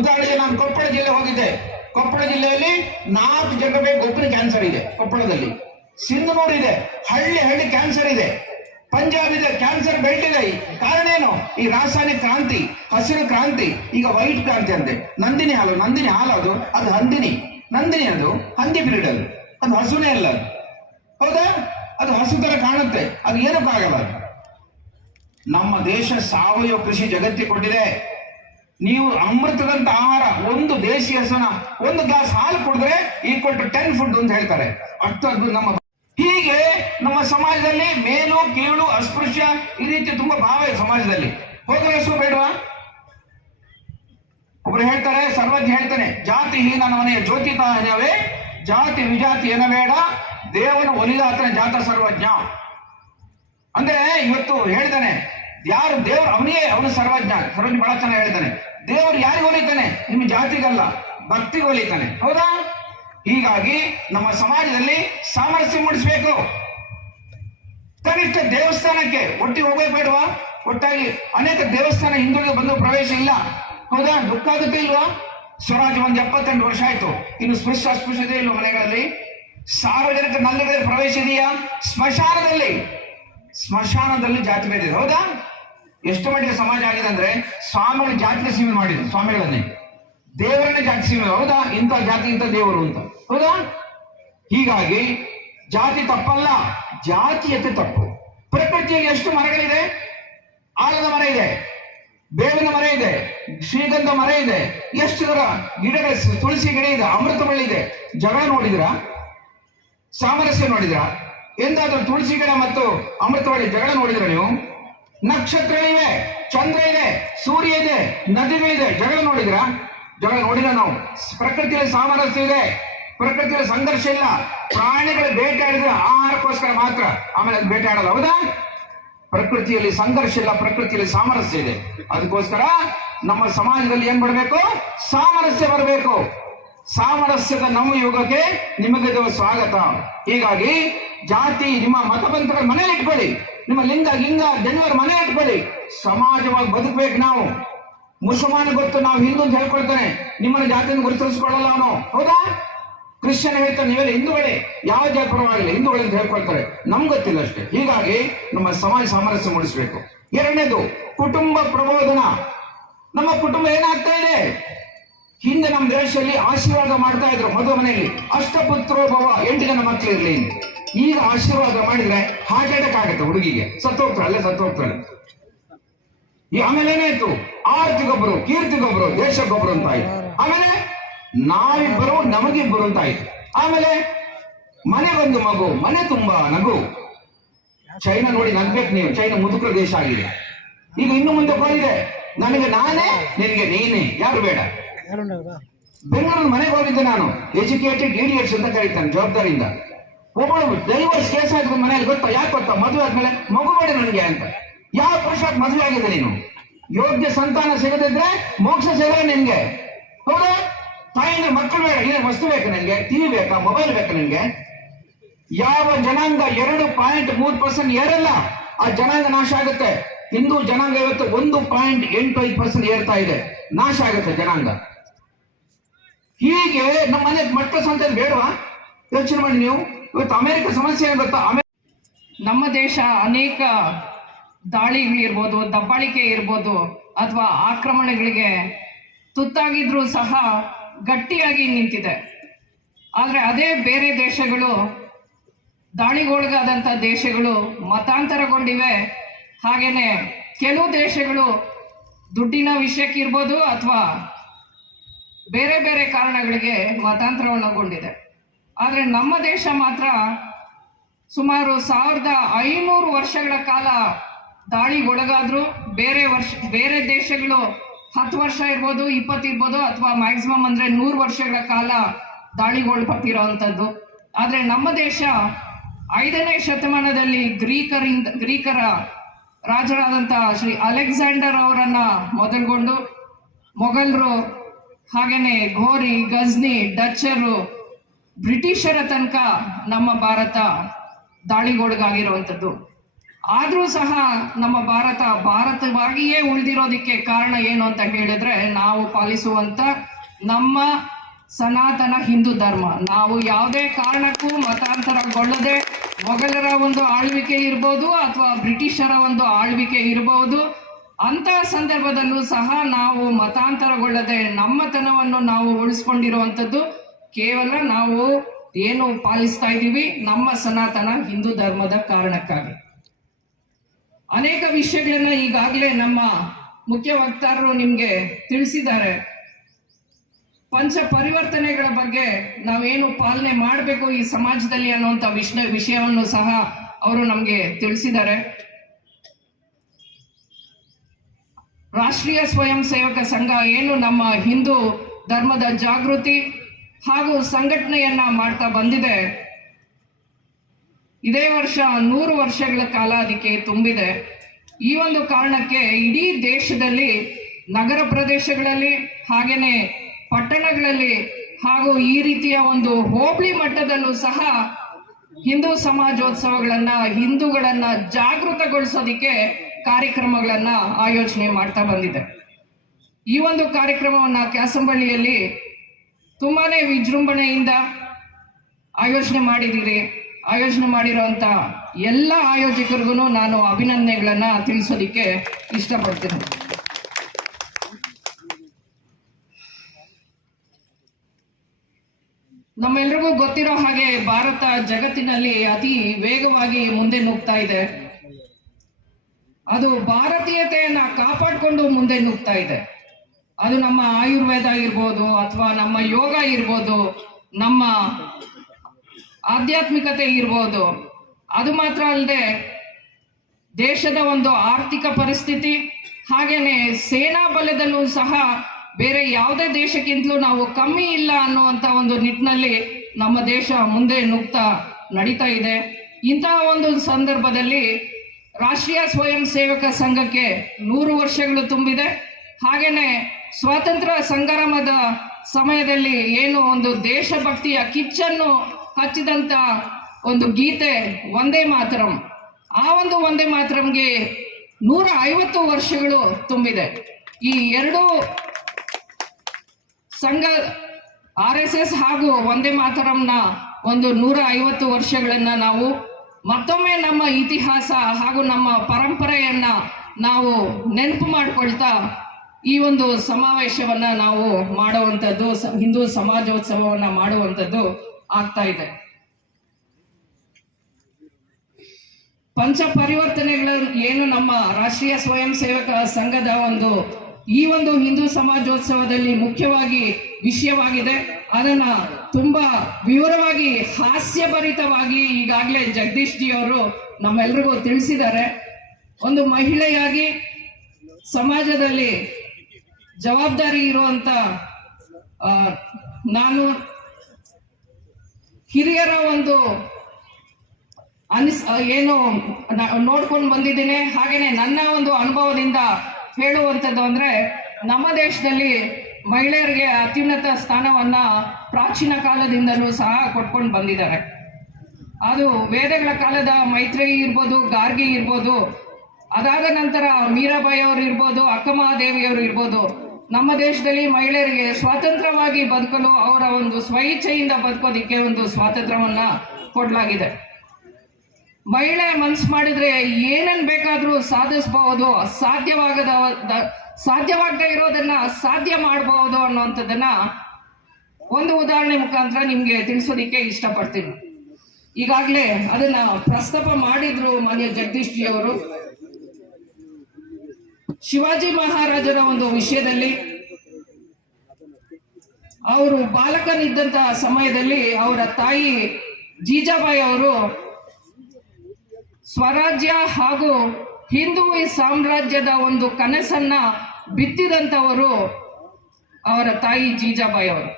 ಉದಾಹರಣೆಗೆ ನಾನು ಕೊಪ್ಪಳ ಜಿಲ್ಲೆ ಹೋಗಿದ್ದೆ. ಕೊಪ್ಪಳ ಜಿಲ್ಲೆಯಲ್ಲಿ 4 ಜನ ಬೇಕು ಒಬ್ಬರಿಗೆ ಕ್ಯಾನ್ಸರ್ ಇದೆ. ಕೊಪ್ಪಳದಲ್ಲಿ ಸಿಂಧನೂರು ಇದೆ, ಹಳ್ಳಿ ಕ್ಯಾನ್ಸರ್ ಇದೆ. ಪಂಜಾಬ್ ಇದೆ, ಕ್ಯಾನ್ಸರ್ ಬೆಲ್ಟ್ ಇದೆ. ಕಾರಣ ಏನು? ಈ ರಾಸಾಯನಿಕ ಕ್ರಾಂತಿ, ಹಸಿರು ಕ್ರಾಂತಿ, ಈಗ ವೈಟ್ ಕ್ರಾಂತಿ ಅಂತೆ. ನಂದಿನಿ ಹಾಲು ಅದು ನಂದಿನಿ ಅದು ಹಂದಿ ಬ್ರೀಡ್, ಅದು ಹಸುನೇ ಅಲ್ಲ. ಹೌದಾ? ಅದು ಹಸು ತರ ಕಾಣುತ್ತೆ, ಅದು ಏನಕ್ಕಾಗಲ್ಲ. ನಮ್ಮ ದೇಶ ಸಾವಯವ ಕೃಷಿ ಜಗತ್ತಿಗೆ ಕೊಟ್ಟಿದೆ. ನೀವು ಅಮೃತದಂತ ಆಹಾರ, ಒಂದು ದೇಶಿ ಹಸುನ 1 ಗ್ಲಾಸ್ ಹಾಲು ಕುಡಿದ್ರೆ ಈಕ್ವಲ್ ಟು 10 ಫುಡ್ ಅಂತ ಹೇಳ್ತಾರೆ. ಅಷ್ಟು ನಮ್ಮ ಹೀಗೆ ನಮ್ಮ ಸಮಾಜದಲ್ಲಿ ಮೇಲು ಕೀಳು ಅಸ್ಪೃಶ್ಯ ಈ ರೀತಿ ತುಂಬಾ ಭಾವ ಇದೆ ಸಮಾಜದಲ್ಲಿ. ಹೋಗಲಸು ಬೇಡವಾ? ಒಬ್ರು ಹೇಳ್ತಾರೆ, ಸರ್ವಜ್ಞ ಹೇಳ್ತಾನೆ, ಜಾತಿ ಹೀನನವನೆಯ ಜ್ಯೋತಿತಾನವೇ ಜಾತಿ ವಿಜಾತಿ ಏನಬೇಡ ದೇವನ ಒಲಿದಾತನ ಜಾತ ಸರ್ವಜ್ಞ. ಅಂದ್ರೆ ಇವತ್ತು ಹೇಳ್ತಾನೆ, ಯಾರು ದೇವರು ಅವನು ಸರ್ವಜ್ಞ ಬಹಳ ಚೆನ್ನಾಗಿ ಹೇಳ್ತಾನೆ. ದೇವರು ಯಾರಿಗೆ ಒಲಿತಾನೆ? ನಿಮ್ಮ ಜಾತಿಗಲ್ಲ, ಭಕ್ತಿಗೆ ಒಲಿತಾನೆ. ಹೌದಾ? ಹೀಗಾಗಿ ನಮ್ಮ ಸಮಾಜದಲ್ಲಿ ಸಾಮರಸ್ಯ ಮೂಡಿಸಬೇಕು. ಕನಿಷ್ಠ ದೇವಸ್ಥಾನಕ್ಕೆ ಒಟ್ಟಿಗೆ ಹೋಗೇ ಬೇಡವಾ? ಒಟ್ಟಾಗಿ ಅನೇಕ ದೇವಸ್ಥಾನ ಹಿಂದುಳಿದು ಬಂದು ಪ್ರವೇಶ ಇಲ್ಲ. ಹೌದಾ? ದುಃಖ ಆಗುತ್ತೆ ಇಲ್ವಾ? ಸ್ವರಾಜ್ಯ 78 ವರ್ಷ ಆಯ್ತು, ಇನ್ನು ಅಸ್ಪೃಶ್ಯತೆ ಇಲ್ವಾ ಮನೆಗಳಲ್ಲಿ? ಸಾರ್ವಜನಿಕ ನಲ್ಲಿಗಳಲ್ಲಿ ಪ್ರವೇಶ ಇದೆಯಾ? ಸ್ಮಶಾನದಲ್ಲಿ ಜಾತಿ ಭೇದ ಇದೆ. ಹೌದಾ? ಎಷ್ಟು ಮಟ್ಟಿಗೆ ಸಮಾಜ ಆಗಿದೆ ಅಂದ್ರೆ ಸ್ವಾಮಿಗಳು ಜಾತಿಗೆ ಸೀಮೆ ಮಾಡಿದ್ರು, ಸ್ವಾಮಿಗಳನ್ನೇ ದೇವರನ್ನೇ ಜಾತಿ ಸೀಮೆ. ಹೌದಾ? ಇಂಥ ಜಾತಿ ಇಂಥ ದೇವರು ಅಂತ. ಹೌದಾ? ಹೀಗಾಗಿ ಜಾತಿ ತಪ್ಪಲ್ಲ, ಜಾತೀಯತೆ ತಪ್ಪು. ಪ್ರಕೃತಿಯಲ್ಲಿ ಎಷ್ಟು ಮರಗಳಿದೆ? ಆಲದ ಮರ ಇದೆ, ಬೇವಿನ ಮರ ಇದೆ, ಶ್ರೀಗಂಧ ಮರ ಇದೆ, ಎಷ್ಟು ತರ ಗಿಡಗಳು, ತುಳಸಿ ಗಿಡ ಇದೆ, ಅಮೃತ ಬಳ್ಳಿ ಇದೆ. ಜಗಳ ನೋಡಿದ್ರಾ? ಸಾಮರಸ್ಯ ನೋಡಿದ್ರಾ? ಎಂದಾದ್ರೂ ತುಳಸಿ ಗಿಡ ಮತ್ತು ಅಮೃತ ಬಳ್ಳಿ ಜಗಳ ನೋಡಿದ್ರ ನೀವು? ನಕ್ಷತ್ರಗಳಿವೆ, ಚಂದ್ರ ಇದೆ, ಸೂರ್ಯ ಇದೆ, ನದಿಗಳಿದೆ, ಜಗಳ ನೋಡಿದ್ರಾ? ಜಗಳ ನೋಡಿಲ್ಲ ನಾವು. ಪ್ರಕೃತಿಯಲ್ಲಿ ಸಾಮರಸ್ಯ ಇದೆ, ಪ್ರಕೃತಿಯಲ್ಲಿ ಸಂಘರ್ಷ ಇಲ್ಲ. ಪ್ರಾಣಿಗಳು ಬೇಟೆಯಾಡಿದ್ರೆ ಆಹಾರಕ್ಕೋಸ್ಕರ ಮಾತ್ರ, ಆಮೇಲೆ ಅದು ಬೇಟೆಯಾಡಲ್ಲ. ಹೌದಾ? ಪ್ರಕೃತಿಯಲ್ಲಿ ಸಂಘರ್ಷ ಇಲ್ಲ, ಪ್ರಕೃತಿಯಲ್ಲಿ ಸಾಮರಸ್ಯ ಇದೆ. ಅದಕ್ಕೋಸ್ಕರ ನಮ್ಮ ಸಮಾಜದಲ್ಲಿ ಏನ್ ಬರಬೇಕು? ಸಾಮರಸ್ಯ ಬರಬೇಕು. ಸಾಮರಸ್ಯದ ನಮ್ಮ ಯುಗಕ್ಕೆ ನಿಮಗೆ ಸ್ವಾಗತ. ಹೀಗಾಗಿ ಜಾತಿ, ನಿಮ್ಮ ಮತಪಂಥಗಳ ಮನೇಲಿ ಇಟ್ಕೊಳ್ಳಿ, ನಿಮ್ಮ ಲಿಂಗ ಜನರ ಮನೆ ಇಟ್ಕೊಳ್ಳಿ. ಸಮಾಜವಾಗಿ ಬದುಕಬೇಕು ನಾವು. ಮುಸಲ್ಮಾನ ಗೊತ್ತು ನಾವು ಹಿಂದೂ ಅಂತ ಹೇಳ್ಕೊಳ್ತಾನೆ, ನಿಮ್ಮನ್ನ ಜಾತಿಯನ್ನು ಗುರುತಿಸಿಕೊಳ್ಳಲ್ಲ ಅವನು. ಹೌದಾ? ಕ್ರಿಶ್ಚಿಯನ್ ಹೇಳ್ತಾರೆ ನೀವೆಲ್ಲ ಹಿಂದೂಗಳೇ, ಯಾವ ಜಾತಿ ಪರವಾಗಿಲ್ಲ ಹಿಂದೂಗಳೇ ಅಂತ ಹೇಳ್ಕೊಳ್ತಾರೆ. ನಮ್ಗೆ ಗೊತ್ತಿಲ್ಲ ಅಷ್ಟೇ. ಹೀಗಾಗಿ ನಮ್ಮ ಸಮಾಜ ಸಾಮರಸ್ಯ ಮೂಡಿಸಬೇಕು. ಎರಡನೇದು ಕುಟುಂಬ ಪ್ರಬೋಧನ. ನಮ್ಮ ಕುಟುಂಬ ಏನಾಗ್ತಾ ಇದೆ? ಹಿಂದೆ ನಮ್ಮ ದೇಶದಲ್ಲಿ ಆಶೀರ್ವಾದ ಮಾಡ್ತಾ ಇದ್ರು ಮದುವೆ ಮನೆಯಲ್ಲಿ, ಅಷ್ಟಪುತ್ರೋಭವ, 8 ಜನ ಮಕ್ಕಳು ಇರ್ಲಿ. ಈಗ ಆಶೀರ್ವಾದ ಮಾಡಿದ್ರೆ ಹಾರ್ಟ್ ಅಟ್ಯಾಕ್ ಆಗುತ್ತೆ ಹುಡುಗಿಗೆ, ಸತ್ತೋಗ್ತಾಳೆ. ಆಮೇಲೆ ಏನಾಯ್ತು? ಆರ್ತಿಗೊಬ್ಬರು, ಕೀರ್ತಿಗೊಬ್ಬರು, ದೇಶಕ್ಕೊಬ್ಬರು ಅಂತ ಆಯ್ತು. ಆಮೇಲೆ ನಾವಿಬ್ಬರು ನಮಗಿಬ್ಬರು ಅಂತ ಆಯ್ತು. ಆಮೇಲೆ ಮನೆಗೊಂದು ಮಗು, ಮನೆ ತುಂಬಾ ನಗು. ಚೈನಾ ನೋಡಿ ನಗ್ಬೇಕು ನೀವು, ಚೈನಾ ಮುದುಕರ ದೇಶ ಆಗಿದೆ. ಈಗ ಇನ್ನು ಮುಂದೆ ಬಂದಿದೆ, ನನಗೆ ನಾನೇ, ನಿನಗೆ ನೀನೇ, ಯಾರು ಬೇಡ. ಬೆಂಗಳೂರು ಮನೆಗೆ ಹೋಗಿದ್ದೆ ನಾನು, ಎಜುಕೇಟೆಡ್ ಇಡಿಯಟ್ಸ್ ಅಂತ ಕರೀತಾನೆ ಜವಾಬ್ದಾರಿಯಿಂದ. ಒಬ್ಬಳು ಡೈವರ್ಸ್ ಕೇಸ್ ಆಯ್ತು ಮನೆಯಲ್ಲಿ. ಗೊತ್ತಾ? ಯಾಕೆ ಗೊತ್ತಾ? ಮದುವೆ ಆದ್ಮೇಲೆ ಮಗು ಬೇಡ ನನಗೆ ಅಂತ. ಯಾವ ಪುರುಷಾತ್ ಮದುವೆ ಆಗಿದೆ ನೀನು? ಯೋಗ್ಯ ಸಂತಾನ ಸಿಗದಿದ್ರೆ ಮೋಕ್ಷ ಸಿಗಲ್ಲ ನಿನ್ಗೆ. ಹೌದಾ? ತಾಯಿಗೆ ಮಕ್ಕಳು ಬೇಡ, ಏನೇ ವಸ್ತು ಬೇಕು ನನಗೆ, ಟಿವಿ ಬೇಕಾ, ಮೊಬೈಲ್ ಬೇಕಾ ನನಗೆ? ಯಾವ ಜನಾಂಗ 2.3% ಏರಲ್ಲ, ಆ ಜನಾಂಗ ನಾಶ ಆಗುತ್ತೆ. ಹಿಂದೂ ಜನಾಂಗ ಇವತ್ತು 1.85% ಏರ್ತಾ ಇದೆ, ನಾಶ ಆಗುತ್ತೆ ಜನಾಂಗ. ಹೀಗೆ ನಮ್ಮ ಮನೆ ಮಕ್ಕಳ ಸಂಖ್ಯೆ ಬೇಡವಾ? ಯೋಚನೆ ಮಾಡಿ ನೀವು. ಇವತ್ತು ಅಮೆರಿಕ ಸಮಸ್ಯೆ ಏನು ಗೊತ್ತಾ? ನಮ್ಮ ದೇಶ ಅನೇಕ ದಾಳಿಗಳಿರ್ಬೋದು, ದಬ್ಬಾಳಿಕೆ ಇರ್ಬೋದು, ಅಥವಾ ಆಕ್ರಮಣಗಳಿಗೆ ತುತ್ತಾಗಿದ್ರೂ ಸಹ ಗಟ್ಟಿಯಾಗಿ ನಿಂತಿದೆ. ಆದರೆ ಅದೇ ಬೇರೆ ದೇಶಗಳು, ದಾಳಿಗೊಳಗಾದಂಥ ದೇಶಗಳು ಮತಾಂತರಗೊಂಡಿವೆ. ಹಾಗೇನೆ ಕೆಲವು ದೇಶಗಳು ದುಡ್ಡಿನ ವಿಷಯಕ್ಕಿರ್ಬೋದು ಅಥವಾ ಬೇರೆ ಬೇರೆ ಕಾರಣಗಳಿಗೆ ಮತಾಂತರಗೊಂಡಿದೆ. ಆದರೆ ನಮ್ಮ ದೇಶ ಮಾತ್ರ ಸುಮಾರು 1500 ವರ್ಷಗಳ ಕಾಲ ದಾಳಿಗೊಳಗಾದ್ರು. ಬೇರೆ ದೇಶಗಳು 10 ವರ್ಷ ಇರ್ಬೋದು, 20 ಇರ್ಬೋದು, ಅಥವಾ ಮ್ಯಾಕ್ಸಿಮಮ್ ಅಂದ್ರೆ 100 ವರ್ಷಗಳ ಕಾಲ ದಾಳಿಗೊಳಪಟ್ಟಿರೋವಂಥದ್ದು. ಆದರೆ ನಮ್ಮ ದೇಶ 5ನೇ ಶತಮಾನದಲ್ಲಿ ಗ್ರೀಕರ ರಾಜರಾದಂಥ ಶ್ರೀ ಅಲೆಕ್ಸಾಂಡರ್ ಅವರನ್ನ ಮೊದಲುಗೊಂಡು ಮೊಘಲರು, ಹಾಗೇನೆ ಘೋರಿ, ಗಜ್ನಿ, ಡಚ್ಚರು, ಬ್ರಿಟಿಷರ ತನಕ ನಮ್ಮ ಭಾರತ ದಾಳಿಗೊಳಗಾಗಿರುವಂಥದ್ದು. ಆದರೂ ಸಹ ನಮ್ಮ ಭಾರತವಾಗಿಯೇ ಉಳಿದಿರೋದಕ್ಕೆ ಕಾರಣ ಏನು ಅಂತ ಹೇಳಿದ್ರೆ, ನಾವು ಪಾಲಿಸುವಂತ ನಮ್ಮ ಸನಾತನ ಹಿಂದೂ ಧರ್ಮ. ನಾವು ಯಾವುದೇ ಕಾರಣಕ್ಕೂ ಮತಾಂತರಗೊಳ್ಳದೆ, ಮೊಘಲರ ಒಂದು ಆಳ್ವಿಕೆ ಇರ್ಬೋದು ಅಥವಾ ಬ್ರಿಟಿಷರ ಒಂದು ಆಳ್ವಿಕೆ ಇರಬಹುದು, ಅಂತ ಸಂದರ್ಭದಲ್ಲೂ ಸಹ ನಾವು ಮತಾಂತರಗೊಳ್ಳದೆ ನಮ್ಮತನವನ್ನು ನಾವು ಉಳಿಸ್ಕೊಂಡಿರುವಂಥದ್ದು ಕೇವಲ ನಾವು ಏನು ಪಾಲಿಸ್ತಾ ಇದ್ದೀವಿ ನಮ್ಮ ಸನಾತನ ಹಿಂದೂ ಧರ್ಮದ ಕಾರಣಕ್ಕಾಗಿ. ಅನೇಕ ವಿಷಯಗಳನ್ನ ಈಗಾಗಲೇ ನಮ್ಮ ಮುಖ್ಯ ವಕ್ತಾರರು ನಿಮ್ಗೆ ತಿಳಿಸಿದ್ದಾರೆ. ಪಂಚ ಪರಿವರ್ತನೆಗಳ ಬಗ್ಗೆ ನಾವೇನು ಪಾಲನೆ ಮಾಡಬೇಕು ಈ ಸಮಾಜದಲ್ಲಿ ಅನ್ನುವಂಥ ವಿಷಯವನ್ನು ಸಹ ಅವರು ನಮ್ಗೆ ತಿಳಿಸಿದ್ದಾರೆ. ರಾಷ್ಟ್ರೀಯ ಸ್ವಯಂ ಸೇವಕ ಸಂಘ ಏನು ನಮ್ಮ ಹಿಂದೂ ಧರ್ಮದ ಜಾಗೃತಿ ಹಾಗೂ ಸಂಘಟನೆಯನ್ನ ಮಾಡ್ತಾ ಬಂದಿದೆ, ಇದೇ ವರ್ಷ 100 ವರ್ಷಗಳ ಕಾಲ ಅದಕ್ಕೆ ತುಂಬಿದೆ. ಈ ಒಂದು ಕಾರಣಕ್ಕೆ ಇಡೀ ದೇಶದಲ್ಲಿ ನಗರ ಪ್ರದೇಶಗಳಲ್ಲಿ ಹಾಗೇನೆ ಪಟ್ಟಣಗಳಲ್ಲಿ ಹಾಗೂ ಈ ರೀತಿಯ ಒಂದು ಹೋಬಳಿ ಮಟ್ಟದಲ್ಲೂ ಸಹ ಹಿಂದೂ ಸಮಾಜೋತ್ಸವಗಳನ್ನ, ಹಿಂದೂಗಳನ್ನ ಜಾಗೃತಗೊಳಿಸೋದಿಕ್ಕೆ ಕಾರ್ಯಕ್ರಮಗಳನ್ನ ಆಯೋಜನೆ ಮಾಡ್ತಾ ಬಂದಿದೆ. ಈ ಒಂದು ಕಾರ್ಯಕ್ರಮವನ್ನ ಕ್ಯಾಸಂಬಳ್ಳಿಯಲ್ಲಿ ತುಂಬಾನೇ ವಿಜೃಂಭಣೆಯಿಂದ ಆಯೋಜನೆ ಮಾಡಿದ್ದೀರಿ. ಆಯೋಜನೆ ಮಾಡಿರುವಂತ ಎಲ್ಲ ಆಯೋಜಕರಿಗೂ ನಾನು ಅಭಿನಂದನೆಗಳನ್ನ ತಿಳಿಸೋದಿಕ್ಕೆ ಇಷ್ಟಪಡ್ತೀನಿ. ನಮ್ಮೆಲ್ರಿಗೂ ಗೊತ್ತಿರೋ ಹಾಗೆ ಭಾರತ ಜಗತ್ತಿನಲ್ಲಿ ಅತಿ ವೇಗವಾಗಿ ಮುಂದೆ ನುಗ್ತಾ ಇದೆ. ಅದು ಭಾರತೀಯತೆಯನ್ನ ಕಾಪಾಡಿಕೊಂಡು ಮುಂದೆ ನುಗ್ತಾ ಇದೆ. ಅದು ನಮ್ಮ ಆಯುರ್ವೇದ ಇರ್ಬೋದು ಅಥವಾ ನಮ್ಮ ಯೋಗ ಇರ್ಬೋದು, ನಮ್ಮ ಆಧ್ಯಾತ್ಮಿಕತೆ ಇರ್ಬೋದು. ಅದು ಮಾತ್ರ ಅಲ್ಲದೆ ದೇಶದ ಒಂದು ಆರ್ಥಿಕ ಪರಿಸ್ಥಿತಿ ಹಾಗೇನೆ ಸೇನಾ ಬಲದಲ್ಲೂ ಸಹ ಬೇರೆ ಯಾವುದೇ ದೇಶಕ್ಕಿಂತಲೂ ನಾವು ಕಮ್ಮಿ ಇಲ್ಲ ಅನ್ನುವಂಥ ಒಂದು ನಿಟ್ಟಿನಲ್ಲಿ ನಮ್ಮ ದೇಶ ಮುಂದೆ ನುಗ್ತಾ ನಡೀತಾ ಇದೆ. ಇಂತಹ ಒಂದು ಸಂದರ್ಭದಲ್ಲಿ ರಾಷ್ಟ್ರೀಯ ಸ್ವಯಂ ಸೇವಕ ಸಂಘಕ್ಕೆ 100 ವರ್ಷಗಳು ತುಂಬಿದೆ. ಹಾಗೇನೆ ಸ್ವಾತಂತ್ರ್ಯ ಸಂಗ್ರಾಮದ ಸಮಯದಲ್ಲಿ ಏನು ಒಂದು ದೇಶಭಕ್ತಿಯ ಕಿಚ್ಚನ್ನು ಹಚ್ಚಿದಂತ ಒಂದು ಗೀತೆ ವಂದೇ ಮಾತರಂ, ಆ ಒಂದು ವಂದೇ ಮಾತರಂಗೆ 150 ವರ್ಷಗಳು ತುಂಬಿದೆ. ಈ ಎರಡು ಸಂಘ RSS ಹಾಗೂ ವಂದೇ ಮಾತರಂನ ಒಂದು 150 ವರ್ಷಗಳನ್ನ ನಾವು ಮತ್ತೊಮ್ಮೆ ನಮ್ಮ ಇತಿಹಾಸ ಹಾಗೂ ನಮ್ಮ ಪರಂಪರೆಯನ್ನ ನಾವು ನೆನಪು ಮಾಡಿಕೊಳ್ತಾ ಈ ಒಂದು ಸಮಾವೇಶವನ್ನ ನಾವು ಮಾಡುವಂಥದ್ದು, ಹಿಂದೂ ಸಮಾಜೋತ್ಸವವನ್ನ ಮಾಡುವಂಥದ್ದು ಆಗ್ತಾ ಇದೆ. ಪಂಚ ಪರಿವರ್ತನೆಗಳ ಏನು ನಮ್ಮ ರಾಷ್ಟ್ರೀಯ ಸ್ವಯಂ ಸೇವಕ ಸಂಘದ ಒಂದು ಈ ಒಂದು ಹಿಂದೂ ಸಮಾಜೋತ್ಸವದಲ್ಲಿ ಮುಖ್ಯವಾಗಿ ವಿಷಯವಾಗಿದೆ. ಅದನ್ನ ತುಂಬಾ ವಿವರವಾಗಿ ಹಾಸ್ಯಭರಿತವಾಗಿ ಈಗಾಗಲೇ ಜಗದೀಶ್ ಜಿ ಅವರು ನಮ್ಮೆಲ್ರಿಗೂ ತಿಳಿಸಿದ್ದಾರೆ. ಒಂದು ಮಹಿಳೆಯಾಗಿ ಸಮಾಜದಲ್ಲಿ ಜವಾಬ್ದಾರಿ ಇರುವಂತ ನಾನು ಹಿರಿಯರ ಒಂದು ಏನು ನೋಡ್ಕೊಂಡು ಬಂದಿದ್ದೇನೆ. ಹಾಗೇನೆ ನನ್ನ ಒಂದು ಅನುಭವದಿಂದ ಹೇಳುವಂಥದ್ದು ಅಂದ್ರೆ, ನಮ್ಮ ದೇಶದಲ್ಲಿ ಮಹಿಳೆಯರಿಗೆ ಅತ್ಯುನ್ನತ ಸ್ಥಾನವನ್ನ ಪ್ರಾಚೀನ ಕಾಲದಿಂದಲೂ ಸಹ ಕೊಟ್ಕೊಂಡು ಬಂದಿದ್ದಾರೆ. ಅದು ವೇದಗಳ ಕಾಲದ ಮೈತ್ರೇಯಿ ಇರ್ಬೋದು, ಗಾರ್ಗಿ ಇರ್ಬೋದು, ಅದಾದ ನಂತರ ಮೀರಾಬಾಯಿ ಅವರು ಇರ್ಬೋದು, ಅಕ್ಕಮಹಾದೇವಿಯವರು ಇರ್ಬೋದು. ನಮ್ಮ ದೇಶದಲ್ಲಿ ಮಹಿಳೆಯರಿಗೆ ಸ್ವಾತಂತ್ರ್ಯವಾಗಿ ಬದುಕಲು, ಅವರ ಒಂದು ಸ್ವಇಚ್ಛೆಯಿಂದ ಬದುಕೋದಿಕ್ಕೆ ಒಂದು ಸ್ವಾತಂತ್ರ್ಯವನ್ನ ಕೊಡಲಾಗಿದೆ. ಮಹಿಳೆ ಮನಸ್ಸು ಮಾಡಿದ್ರೆ ಏನನ್ ಬೇಕಾದ್ರೂ ಸಾಧಿಸಬಹುದು, ಸಾಧ್ಯವಾಗದೇ ಇರೋದನ್ನ ಸಾಧ್ಯ ಮಾಡಬಹುದು ಅನ್ನುವಂಥದ್ದನ್ನ ಒಂದು ಉದಾಹರಣೆ ಮುಖಾಂತರ ನಿಮ್ಗೆ ತಿಳಿಸೋದಿಕ್ಕೆ ಇಷ್ಟಪಡ್ತೀನಿ. ಈಗಾಗಲೇ ಅದನ್ನ ಪ್ರಸ್ತಾಪ ಮಾಡಿದ್ರು ಮಾನ್ಯ ಜಗದೀಶ್ ಜಿ ಅವರು. ಶಿವಾಜಿ ಮಹಾರಾಜರ ಒಂದು ವಿಷಯದಲ್ಲಿ ಅವರು ಬಾಲಕನಿದ್ದಂತಹ ಸಮಯದಲ್ಲಿ ಅವರ ತಾಯಿ ಜೀಜಾಬಾಯಿ ಅವರು ಸ್ವರಾಜ್ಯ ಹಾಗೂ ಹಿಂದೂ ಸಾಮ್ರಾಜ್ಯದ ಒಂದು ಕನಸನ್ನ ಬಿತ್ತಿದಂಥವರು ಅವರ ತಾಯಿ ಜೀಜಾಬಾಯಿ ಅವರು.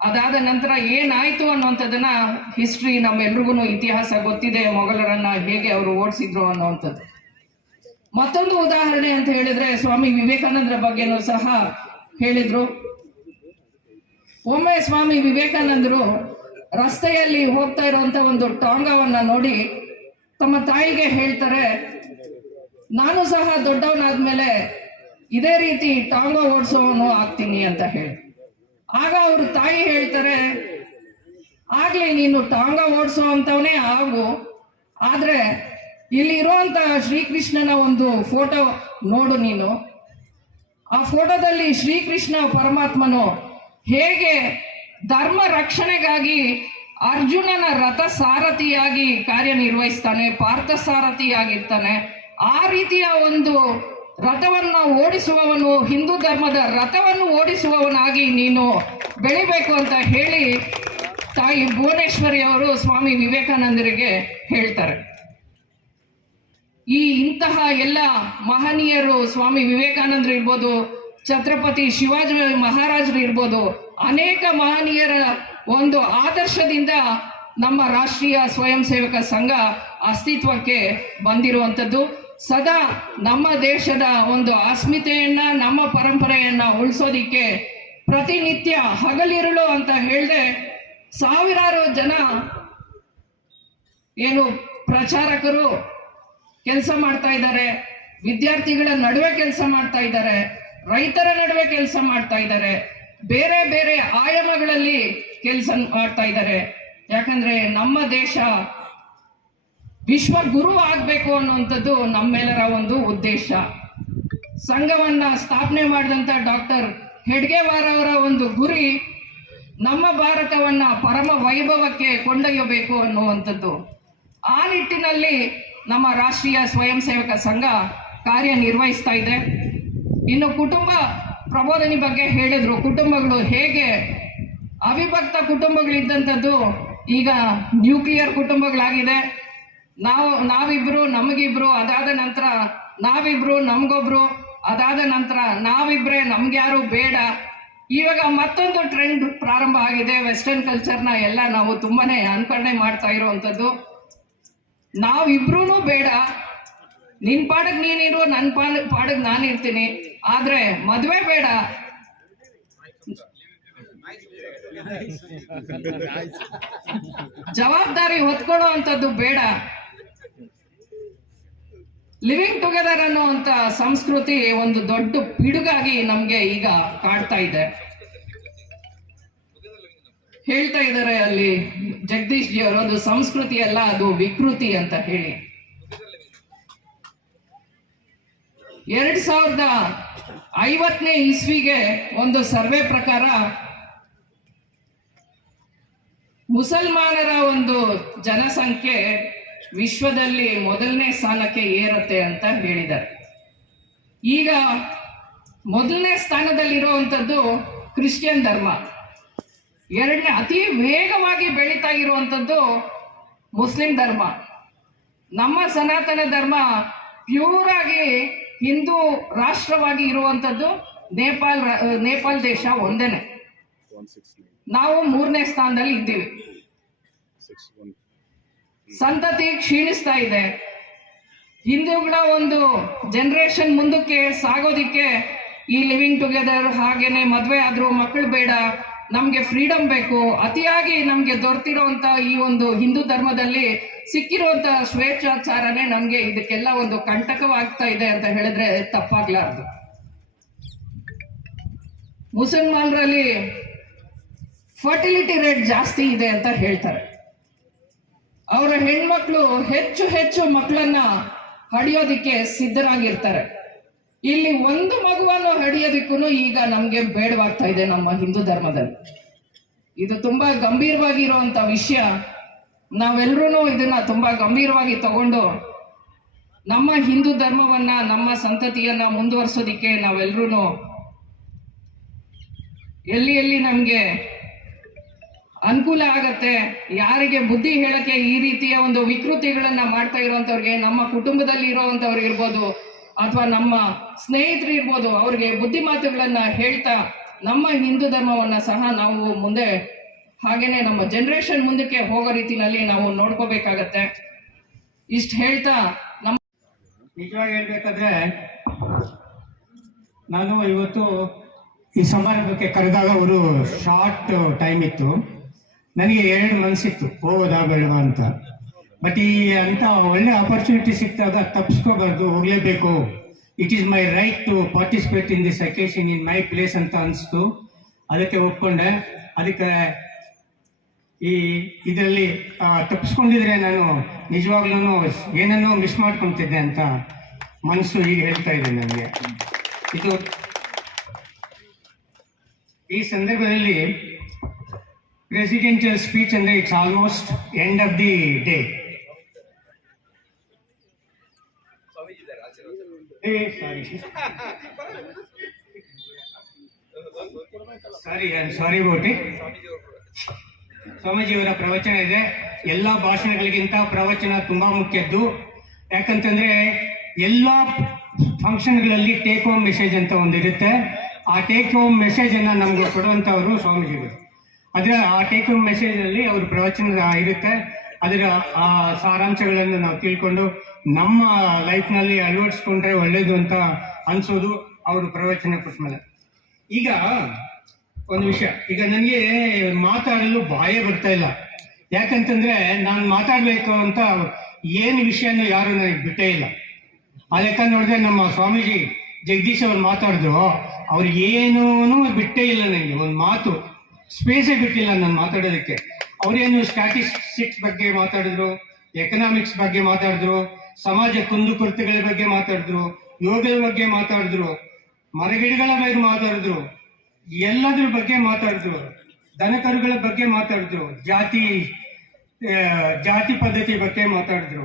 ಅದಾದ ನಂತರ ಏನಾಯ್ತು ಅನ್ನುವಂಥದ್ದನ್ನ ಹಿಸ್ಟ್ರಿ ನಮ್ಮೆಲ್ರಿಗೂ ಇತಿಹಾಸ ಗೊತ್ತಿದೆ, ಮೊಘಲರನ್ನ ಹೇಗೆ ಅವರು ಓಡಿಸಿದ್ರು ಅನ್ನುವಂಥದ್ದು. ಮತ್ತೊಂದು ಉದಾಹರಣೆ ಅಂತ ಹೇಳಿದ್ರೆ ಸ್ವಾಮಿ ವಿವೇಕಾನಂದರ ಬಗ್ಗೆನೂ ಸಹ ಹೇಳಿದ್ರು. ಒಮ್ಮೆ ಸ್ವಾಮಿ ವಿವೇಕಾನಂದರು ರಸ್ತೆಯಲ್ಲಿ ಹೋಗ್ತಾ ಇರುವಂತ ಒಂದು ಟಾಂಗಾವನ್ನ ನೋಡಿ ತಮ್ಮ ತಾಯಿಗೆ ಹೇಳ್ತಾರೆ, ನಾನು ಸಹ ದೊಡ್ಡವನಾದ್ಮೇಲೆ ಇದೇ ರೀತಿ ಟಾಂಗಾ ಓಡಿಸೋವನು ಆಗ್ತೀನಿ ಅಂತ ಹೇಳಿ. ಆಗ ಅವ್ರ ತಾಯಿ ಹೇಳ್ತಾರೆ, ಆಗ್ಲಿ ನೀನು ಟಾಂಗಾ ಓಡಿಸೋ ಅಂತವನೇ ಆಗು, ಆದ್ರೆ ಇಲ್ಲಿ ಇರುವಂತ ಶ್ರೀಕೃಷ್ಣನ ಒಂದು ಫೋಟೋ ನೋಡು ನೀನು. ಆ ಫೋಟೋದಲ್ಲಿ ಶ್ರೀಕೃಷ್ಣ ಪರಮಾತ್ಮನು ಹೇಗೆ ಧರ್ಮ ರಕ್ಷಣೆಗಾಗಿ ಅರ್ಜುನನ ರಥ ಸಾರಥಿಯಾಗಿ ಕಾರ್ಯನಿರ್ವಹಿಸ್ತಾನೆ, ಪಾರ್ಥ ಸಾರಥಿಯಾಗಿರ್ತಾನೆ, ಆ ರೀತಿಯ ಒಂದು ರಥವನ್ನ ಓಡಿಸುವವನು, ಹಿಂದೂ ಧರ್ಮದ ರಥವನ್ನು ಓಡಿಸುವವನಾಗಿ ನೀನು ಬೆಳಿಬೇಕು ಅಂತ ಹೇಳಿ ತಾಯಿ ಭುವನೇಶ್ವರಿ ಅವರು ಸ್ವಾಮಿ ವಿವೇಕಾನಂದರಿಗೆ ಹೇಳ್ತಾರೆ. ಇಂತಹ ಎಲ್ಲ ಮಹನೀಯರು, ಸ್ವಾಮಿ ವಿವೇಕಾನಂದರು ಇರ್ಬೋದು, ಛತ್ರಪತಿ ಶಿವಾಜಿ ಮಹಾರಾಜರು ಇರ್ಬೋದು, ಅನೇಕ ಮಹನೀಯರ ಒಂದು ಆದರ್ಶದಿಂದ ನಮ್ಮ ರಾಷ್ಟ್ರೀಯ ಸ್ವಯಂ ಸೇವಕ ಸಂಘ ಅಸ್ತಿತ್ವಕ್ಕೆ ಬಂದಿರುವಂಥದ್ದು. ಸದಾ ನಮ್ಮ ದೇಶದ ಒಂದು ಅಸ್ಮಿತೆಯನ್ನ, ನಮ್ಮ ಪರಂಪರೆಯನ್ನ ಉಳಿಸೋದಿಕ್ಕೆ ಪ್ರತಿನಿತ್ಯ ಹಗಲಿರುಳು ಅಂತ ಹೇಳಿದೆ ಸಾವಿರಾರು ಜನ ಏನು ಪ್ರಚಾರಕರು ಕೆಲಸ ಮಾಡ್ತಾ ಇದ್ದಾರೆ, ವಿದ್ಯಾರ್ಥಿಗಳ ನಡುವೆ ಕೆಲಸ ಮಾಡ್ತಾ ಇದ್ದಾರೆ, ರೈತರ ನಡುವೆ ಕೆಲಸ ಮಾಡ್ತಾ ಇದ್ದಾರೆ, ಬೇರೆ ಬೇರೆ ಆಯಾಮಗಳಲ್ಲಿ ಕೆಲಸ ಮಾಡ್ತಾ ಇದ್ದಾರೆ. ಯಾಕಂದ್ರೆ ನಮ್ಮ ದೇಶ ವಿಶ್ವ ಗುರು ಆಗ್ಬೇಕು ಅನ್ನುವಂಥದ್ದು ನಮ್ಮೆಲ್ಲರ ಒಂದು ಉದ್ದೇಶ. ಸಂಘವನ್ನ ಸ್ಥಾಪನೆ ಮಾಡಿದಂತ ಡಾಕ್ಟರ್ ಹೆಡ್ಗೇವಾರ್ ಅವರ ಒಂದು ಗುರಿ ನಮ್ಮ ಭಾರತವನ್ನ ಪರಮ ವೈಭವಕ್ಕೆ ಕೊಂಡೊಯ್ಯಬೇಕು ಅನ್ನುವಂಥದ್ದು. ಆ ನಿಟ್ಟಿನಲ್ಲಿ ನಮ್ಮ ರಾಷ್ಟ್ರೀಯ ಸ್ವಯಂ ಸೇವಕ ಸಂಘ ಕಾರ್ಯನಿರ್ವಹಿಸ್ತಾ ಇದೆ. ಇನ್ನು ಕುಟುಂಬ ಪ್ರಬೋಧನೆ ಬಗ್ಗೆ ಹೇಳಿದ್ರು. ಕುಟುಂಬಗಳು ಹೇಗೆ ಅವಿಭಕ್ತ ಕುಟುಂಬಗಳಿದ್ದಂಥದ್ದು ಈಗ ನ್ಯೂಕ್ಲಿಯರ್ ಕುಟುಂಬಗಳಾಗಿದೆ. ನಾವಿಬ್ರು ನಮಗಿಬ್ರು, ಅದಾದ ನಂತರ ನಾವಿಬ್ರು ನಮಗೊಬ್ರು, ಅದಾದ ನಂತರ ನಾವಿಬ್ರೆ ನಮ್ಗ್ಯಾರು ಬೇಡ. ಇವಾಗ ಮತ್ತೊಂದು ಟ್ರೆಂಡ್ ಪ್ರಾರಂಭ ಆಗಿದೆ. ವೆಸ್ಟರ್ನ್ ಕಲ್ಚರ್ನ ಎಲ್ಲ ನಾವು ತುಂಬಾನೇ ಅನುಕರಣೆ ಮಾಡ್ತಾ ಇರುವಂಥದ್ದು. ನಾವಿಬ್ರು ಬೇಡ, ನಿನ್ ಪಾಡಕ್ ನೀನಿರು, ನನ್ನ ಪಾಡಕ್ ನಾನಿರ್ತೀನಿ, ಆದ್ರೆ ಮದ್ವೆ ಬೇಡ. ಜವಾಬ್ದಾರಿ ಹೊತ್ಕೊಳ್ಳೋ ಅಂತದ್ದು ಬೇಡ. ಲಿವಿಂಗ್ ಟುಗೆದರ್ ಅನ್ನುವಂತ ಸಂಸ್ಕೃತಿ ಒಂದು ದೊಡ್ಡ ಪಿಡುಗಾಗಿ ನಮ್ಗೆ ಈಗ ಕಾಡ್ತಾ ಇದೆ. ಹೇಳ್ತಾ ಇದ್ದಾರೆ ಅಲ್ಲಿ ಜಗದೀಶ್ ಜಿ ಅವರು, ಅದು ಸಂಸ್ಕೃತಿ ಅಲ್ಲ, ಅದು ವಿಕೃತಿ ಅಂತ ಹೇಳಿ. 2050ನೇ ಇಸ್ವಿಗೆ ಒಂದು ಸರ್ವೆ ಪ್ರಕಾರ ಮುಸಲ್ಮಾನರ ಒಂದು ಜನಸಂಖ್ಯೆ ವಿಶ್ವದಲ್ಲಿ ಮೊದಲನೇ ಸ್ಥಾನಕ್ಕೆ ಏರುತ್ತೆ ಅಂತ ಹೇಳಿದ್ದಾರೆ. ಈಗ ಮೊದಲನೇ ಸ್ಥಾನದಲ್ಲಿರುವಂಥದ್ದು ಕ್ರಿಶ್ಚಿಯನ್ ಧರ್ಮ, ಎರಡನೇ ಅತಿ ವೇಗವಾಗಿ ಬೆಳೀತಾ ಇರುವಂಥದ್ದು ಮುಸ್ಲಿಂ ಧರ್ಮ. ನಮ್ಮ ಸನಾತನ ಧರ್ಮ ಪ್ಯೂರ್ ಆಗಿ ಹಿಂದೂ ರಾಷ್ಟ್ರವಾಗಿ ಇರುವಂಥದ್ದು ನೇಪಾಳ ದೇಶ ಒಂದೇನೆ. ನಾವು 3ನೇ ಸ್ಥಾನದಲ್ಲಿ ಇದ್ದೀವಿ. ಸಂತತಿ ಕ್ಷೀಣಿಸ್ತಾ ಇದೆ. ಹಿಂದೂಗಳ ಒಂದು ಜನರೇಷನ್ ಮುಂದಕ್ಕೆ ಸಾಗೋದಿಕ್ಕೆ ಈ ಲಿವಿಂಗ್ ಟುಗೆದರ್, ಹಾಗೇನೆ ಮದ್ವೆ ಆದ್ರೂ ಮಕ್ಕಳು ಬೇಡ, ನಮ್ಗೆ ಫ್ರೀಡಮ್ ಬೇಕು, ಅತಿಯಾಗಿ ನಮ್ಗೆ ದೊರೆತಿರುವಂತ ಈ ಒಂದು ಹಿಂದೂ ಧರ್ಮದಲ್ಲಿ ಸಿಕ್ಕಿರುವಂತ ಸ್ವೇಚ್ಛಾಚಾರನೇ ನಮ್ಗೆ ಇದಕ್ಕೆಲ್ಲ ಒಂದು ಕಂಟಕವಾಗ್ತಾ ಇದೆ ಅಂತ ಹೇಳಿದ್ರೆ ತಪ್ಪಾಗ್ಲಾರ್ದು. ಮುಸಲ್ಮಾನರಲ್ಲಿ ಫರ್ಟಿಲಿಟಿ ರೇಟ್ ಜಾಸ್ತಿ ಇದೆ ಅಂತ ಹೇಳ್ತಾರೆ. ಅವರ ಹೆಣ್ಮಕ್ಳು ಹೆಚ್ಚು ಹೆಚ್ಚು ಮಕ್ಕಳನ್ನ ಹಡಿಯೋದಿಕ್ಕೆ ಸಿದ್ಧರಾಗಿರ್ತಾರೆ. ಇಲ್ಲಿ ಒಂದು ಮಗುವನ್ನು ಹಡಿಯೋದಿಕ್ಕೂ ಈಗ ನಮ್ಗೆ ಬೇಡವಾಗ್ತಾ ಇದೆ ನಮ್ಮ ಹಿಂದೂ ಧರ್ಮದಲ್ಲಿ. ಇದು ತುಂಬಾ ಗಂಭೀರವಾಗಿರುವಂತ ವಿಷಯ. ನಾವೆಲ್ಲರೂ ಇದನ್ನ ತುಂಬಾ ಗಂಭೀರವಾಗಿ ತಗೊಂಡು ನಮ್ಮ ಹಿಂದೂ ಧರ್ಮವನ್ನ, ನಮ್ಮ ಸಂತತಿಯನ್ನ ಮುಂದುವರ್ಸೋದಿಕ್ಕೆ ನಾವೆಲ್ಲರೂ ಎಲ್ಲಿ ನಮ್ಗೆ ಅನುಕೂಲ ಆಗತ್ತೆ, ಯಾರಿಗೆ ಬುದ್ಧಿ ಹೇಳಕ್ಕೆ ಈ ರೀತಿಯ ಒಂದು ವಿಕೃತಿಗಳನ್ನ ಮಾಡ್ತಾ ಇರುವಂತವ್ರಿಗೆ, ನಮ್ಮ ಕುಟುಂಬದಲ್ಲಿ ಇರುವಂತವ್ರು ಇರ್ಬೋದು ಅಥವಾ ನಮ್ಮ ಸ್ನೇಹಿತರು ಇರ್ಬೋದು, ಅವ್ರಿಗೆ ಬುದ್ಧಿ ಮಾತುಗಳನ್ನ ಹೇಳ್ತಾ ನಮ್ಮ ಹಿಂದೂ ಧರ್ಮವನ್ನ ಸಹ ನಾವು ಮುಂದೆ, ಹಾಗೇನೆ ನಮ್ಮ ಜನರೇಷನ್ ಮುಂದಕ್ಕೆ ಹೋಗೋ ರೀತಿನಲ್ಲಿ ನಾವು ನೋಡ್ಕೋಬೇಕಾಗತ್ತೆ. ಇಷ್ಟು ಹೇಳ್ತಾ ನಮ್ಮ ನಿಜವಾಗಿ ಹೇಳ್ಬೇಕಾದ್ರೆ ನಾನು ಇವತ್ತು ಈ ಸಮಾರಂಭಕ್ಕೆ ಕರೆದಾಗ ಅವರು ಶಾರ್ಟ್ ಟೈಮ್ ಇತ್ತು. ನನಗೆ 2 ಮನಸ್ಸಿತ್ತು ಹೋಗೋದಾ ಬೇಡವಾ ಅಂತ. ಬಟ್ ಈ ಅಂತ ಒಳ್ಳೆ ಆಪರ್ಚುನಿಟಿ ಸಿಕ್ಕಿದಾಗ ತಪ್ಪಿಸ್ಕೋಬಾರ್ದು, ಹೋಗಲೇಬೇಕು. It is my right to participate in this occasion in my place ಅಂತ ಅನಿಸ್ತು. ಅದಕ್ಕೆ ಒಪ್ಕೊಂಡೆ. ಅದಕ್ಕೆ ಇದರಲ್ಲಿ ತಪ್ಪಿಸ್ಕೊಂಡಿದ್ರೆ ನಾನು ನಿಜವಾಗ್ಲೂ ಏನನ್ನೋ ಮಿಸ್ ಮಾಡ್ಕೊತಿದ್ದೆ ಅಂತ ಮನಸ್ಸು ಈಗ ಹೇಳ್ತಾ ಇದೆ ನನಗೆ. ಇದು ಈ ಸಂದರ್ಭದಲ್ಲಿ ಪ್ರೆಸಿಡೆನ್ಷಿಯಲ್ ಸ್ಪೀಚ್ ಅಂದರೆ it's almost end of the day. Sorry I am sorry about it. ಸ್ವಾಮೀಜಿಯವರ ಪ್ರವಚನ ಇದೆ. ಎಲ್ಲ ಭಾಷಣಗಳಿಗಿಂತ ಪ್ರವಚನ ತುಂಬಾ ಮುಖ್ಯದ್ದು. ಯಾಕಂತಂದ್ರೆ ಎಲ್ಲ ಫಂಕ್ಷನ್ಗಳಲ್ಲಿ ಟೇಕ್ ಹೋಮ್ ಮೆಸೇಜ್ ಅಂತ ಒಂದಿರುತ್ತೆ. ಆ ಟೇಕ್ ಹೋಮ್ ಮೆಸೇಜ್ ಅನ್ನ ನಮ್ಗೆ ಕೊಡುವಂತವರು ಸ್ವಾಮೀಜಿಗಳು. ಆ ಟೇಕ್ ಹೋಮ್ ಮೆಸೇಜ್ ಅಲ್ಲಿ ಅವ್ರ ಪ್ರವಚನ ಇರುತ್ತೆ. ಅದರ ಆ ಸಾರಾಂಶಗಳನ್ನು ನಾವು ತಿಳ್ಕೊಂಡು ನಮ್ಮ ಲೈಫ್ನಲ್ಲಿ ಅಳವಡಿಸ್ಕೊಂಡ್ರೆ ಒಳ್ಳೇದು ಅಂತ ಅನ್ಸೋದು ಅವರು ಪ್ರವಚನ ಕೊಟ್ಮೇಲೆ. ಈಗ ಒಂದು ವಿಷಯ, ಈಗ ನನಗೆ ಮಾತಾಡಲು ಬಾಯೇ ಬರ್ತಾ ಇಲ್ಲ. ಯಾಕಂತಂದ್ರೆ ನಾನು ಮಾತಾಡಬೇಕು ಅಂತ ಏನು ವಿಷಯನೂ ಯಾರು ನನಗೆ ಬಿಟ್ಟೇ ಇಲ್ಲ. ಆ ಲೆಕ್ಕ ನೋಡಿದ್ರೆ ನಮ್ಮ ಸ್ವಾಮೀಜಿ ಜಗದೀಶ್ ಅವ್ರು ಮಾತಾಡಿದ್ರು, ಅವ್ರು ಏನೂ ಬಿಟ್ಟೇ ಇಲ್ಲ ನನಗೆ. ಒಂದು ಮಾತು ಸ್ಪೇಸೇ ಬಿಟ್ಟಿಲ್ಲ ನಾನು ಮಾತಾಡೋದಕ್ಕೆ. ಅವರೇನು ಸ್ಟ್ಯಾಟಿಸ್ಟಿಕ್ಸ್ ಬಗ್ಗೆ ಮಾತಾಡಿದ್ರು, ಎಕನಾಮಿಕ್ಸ್ ಬಗ್ಗೆ ಮಾತಾಡಿದ್ರು, ಸಮಾಜ ಕುಂದುಕೊರತೆಗಳ ಬಗ್ಗೆ ಮಾತಾಡಿದ್ರು, ಯೋಗದ ಬಗ್ಗೆ ಮಾತಾಡಿದ್ರು, ಮರಗಿಡಗಳ ಬಗ್ಗೆ ಮಾತಾಡಿದ್ರು, ಎಲ್ಲದ್ರ ಬಗ್ಗೆ ಮಾತಾಡಿದ್ರು, ದನಕರುಗಳ ಬಗ್ಗೆ ಮಾತಾಡಿದ್ರು, ಜಾತಿ ಪದ್ಧತಿ ಬಗ್ಗೆ ಮಾತಾಡಿದ್ರು,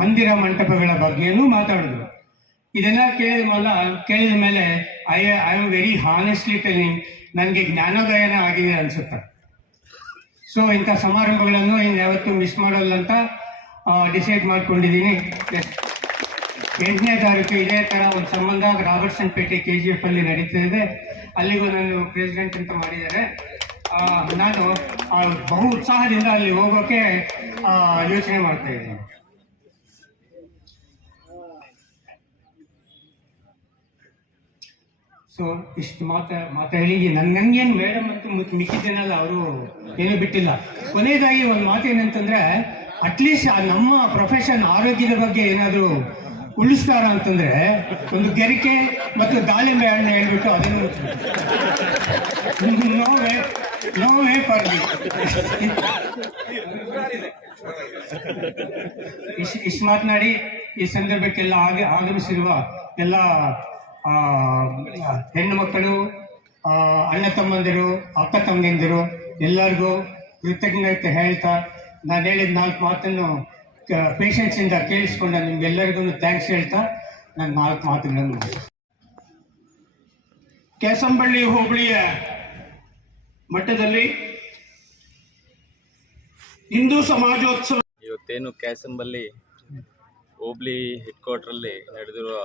ಮಂದಿರ ಮಂಟಪಗಳ ಬಗ್ಗೆನೂ ಮಾತಾಡಿದ್ರು. ಇದೆಲ್ಲ ಕೇಳಿದ ಮೇಲೆ I am very honestly telling, ನನಗೆ ಜ್ಞಾನೋದಯನ ಆಗಿದೆ ಅನ್ಸುತ್ತೆ. ಸೊ ಇಂಥ ಸಮಾರಂಭಗಳನ್ನು ಯಾವತ್ತೂ ಮಿಸ್ ಮಾಡಲ್ಲ ಅಂತ ಡಿಸೈಡ್ ಮಾಡ್ಕೊಂಡಿದ್ದೀನಿ. 8ನೇ ತಾರೀಕು ಇದೇ ಥರ ಒಂದು ಸಂಬಂಧ ರಾಬರ್ಟ್ಸನ್ ಪೇಟೆ KGF ಅಲ್ಲಿ ನಡೀತಿದೆ. ಅಲ್ಲಿಗೂ ನಾನು ಪ್ರೆಸಿಡೆಂಟ್ ಅಂತ ಮಾಡಿದ್ದಾರೆ. ನಾನು ಬಹು ಉತ್ಸಾಹದಿಂದ ಅಲ್ಲಿ ಹೋಗೋಕೆ ಯೋಚನೆ ಮಾಡ್ತಾ ಇದ್ದೀನಿ. ಸೊ ಇಷ್ಟು ಮಾತಾಡಿ ನನಗೇನು ಮೇಡಮ್ ಅಂತ ಮಿಕ್ಕಿದ್ದೇನಲ್ಲ ಅವರು ಏನೂ ಬಿಟ್ಟಿಲ್ಲ. ಕೊನೆಯದಾಗಿ ಒಂದು ಮಾತೇನಂತಂದ್ರೆ, ಅಟ್ಲೀಸ್ಟ್ ನಮ್ಮ ಪ್ರೊಫೆಷನ್ ಆರೋಗ್ಯದ ಬಗ್ಗೆ ಏನಾದರೂ ಉಳಿಸ್ತಾರ ಅಂತಂದ್ರೆ ಒಂದು ಗೆರಿಕೆ ಮತ್ತು ದಾಳಿಂಬೆ ಹಣ್ಣು ಹೇಳ್ಬಿಟ್ಟು ಅದನ್ನು ನೋ ವೇ ಫಾರ್ ಮಿ. ಇಷ್ಟು ಮಾತನಾಡಿ ಈ ಸಂದರ್ಭಕ್ಕೆಲ್ಲ ಆಗಮಿಸಿರುವ ಎಲ್ಲ ಹೆಣ್ಣು ಮಕ್ಕಳು, ಅಣ್ಣ ತಮ್ಮಂದಿರು, ಅಕ್ಕ ತಂಗಿಂದಿರು ಎಲ್ಲರಿಗೂ ಕೃತಜ್ಞತೆ ಹೇಳ್ತಾ, ನಾನು ಹೇಳಿದ 4 ಮಾತನ್ನು ಪೇಷನ್ಸ್ ಇಂದ ಕೇಳಿಸ್ಕೊಂಡ ನಿಮ್ಗೆಲ್ಲರಿಗೂ ಥ್ಯಾಂಕ್ಸ್ ಹೇಳ್ತಾ ನಾನು 4 ಮಾತುಗಳನ್ನು ಕ್ಯಾಸಂಬಳ್ಳಿ ಹೋಬಳಿಯ ಮಟ್ಟದಲ್ಲಿ ಹಿಂದೂ ಸಮಾಜೋತ್ಸವ ಇವತ್ತೇನು ಕ್ಯಾಸಂಬಲ್ಲಿ ಹೋಬ್ಳಿ ಹೆಡ್ ಕ್ವಾರ್ಟ್ರಲ್ಲಿ ನಡೆದಿರುವ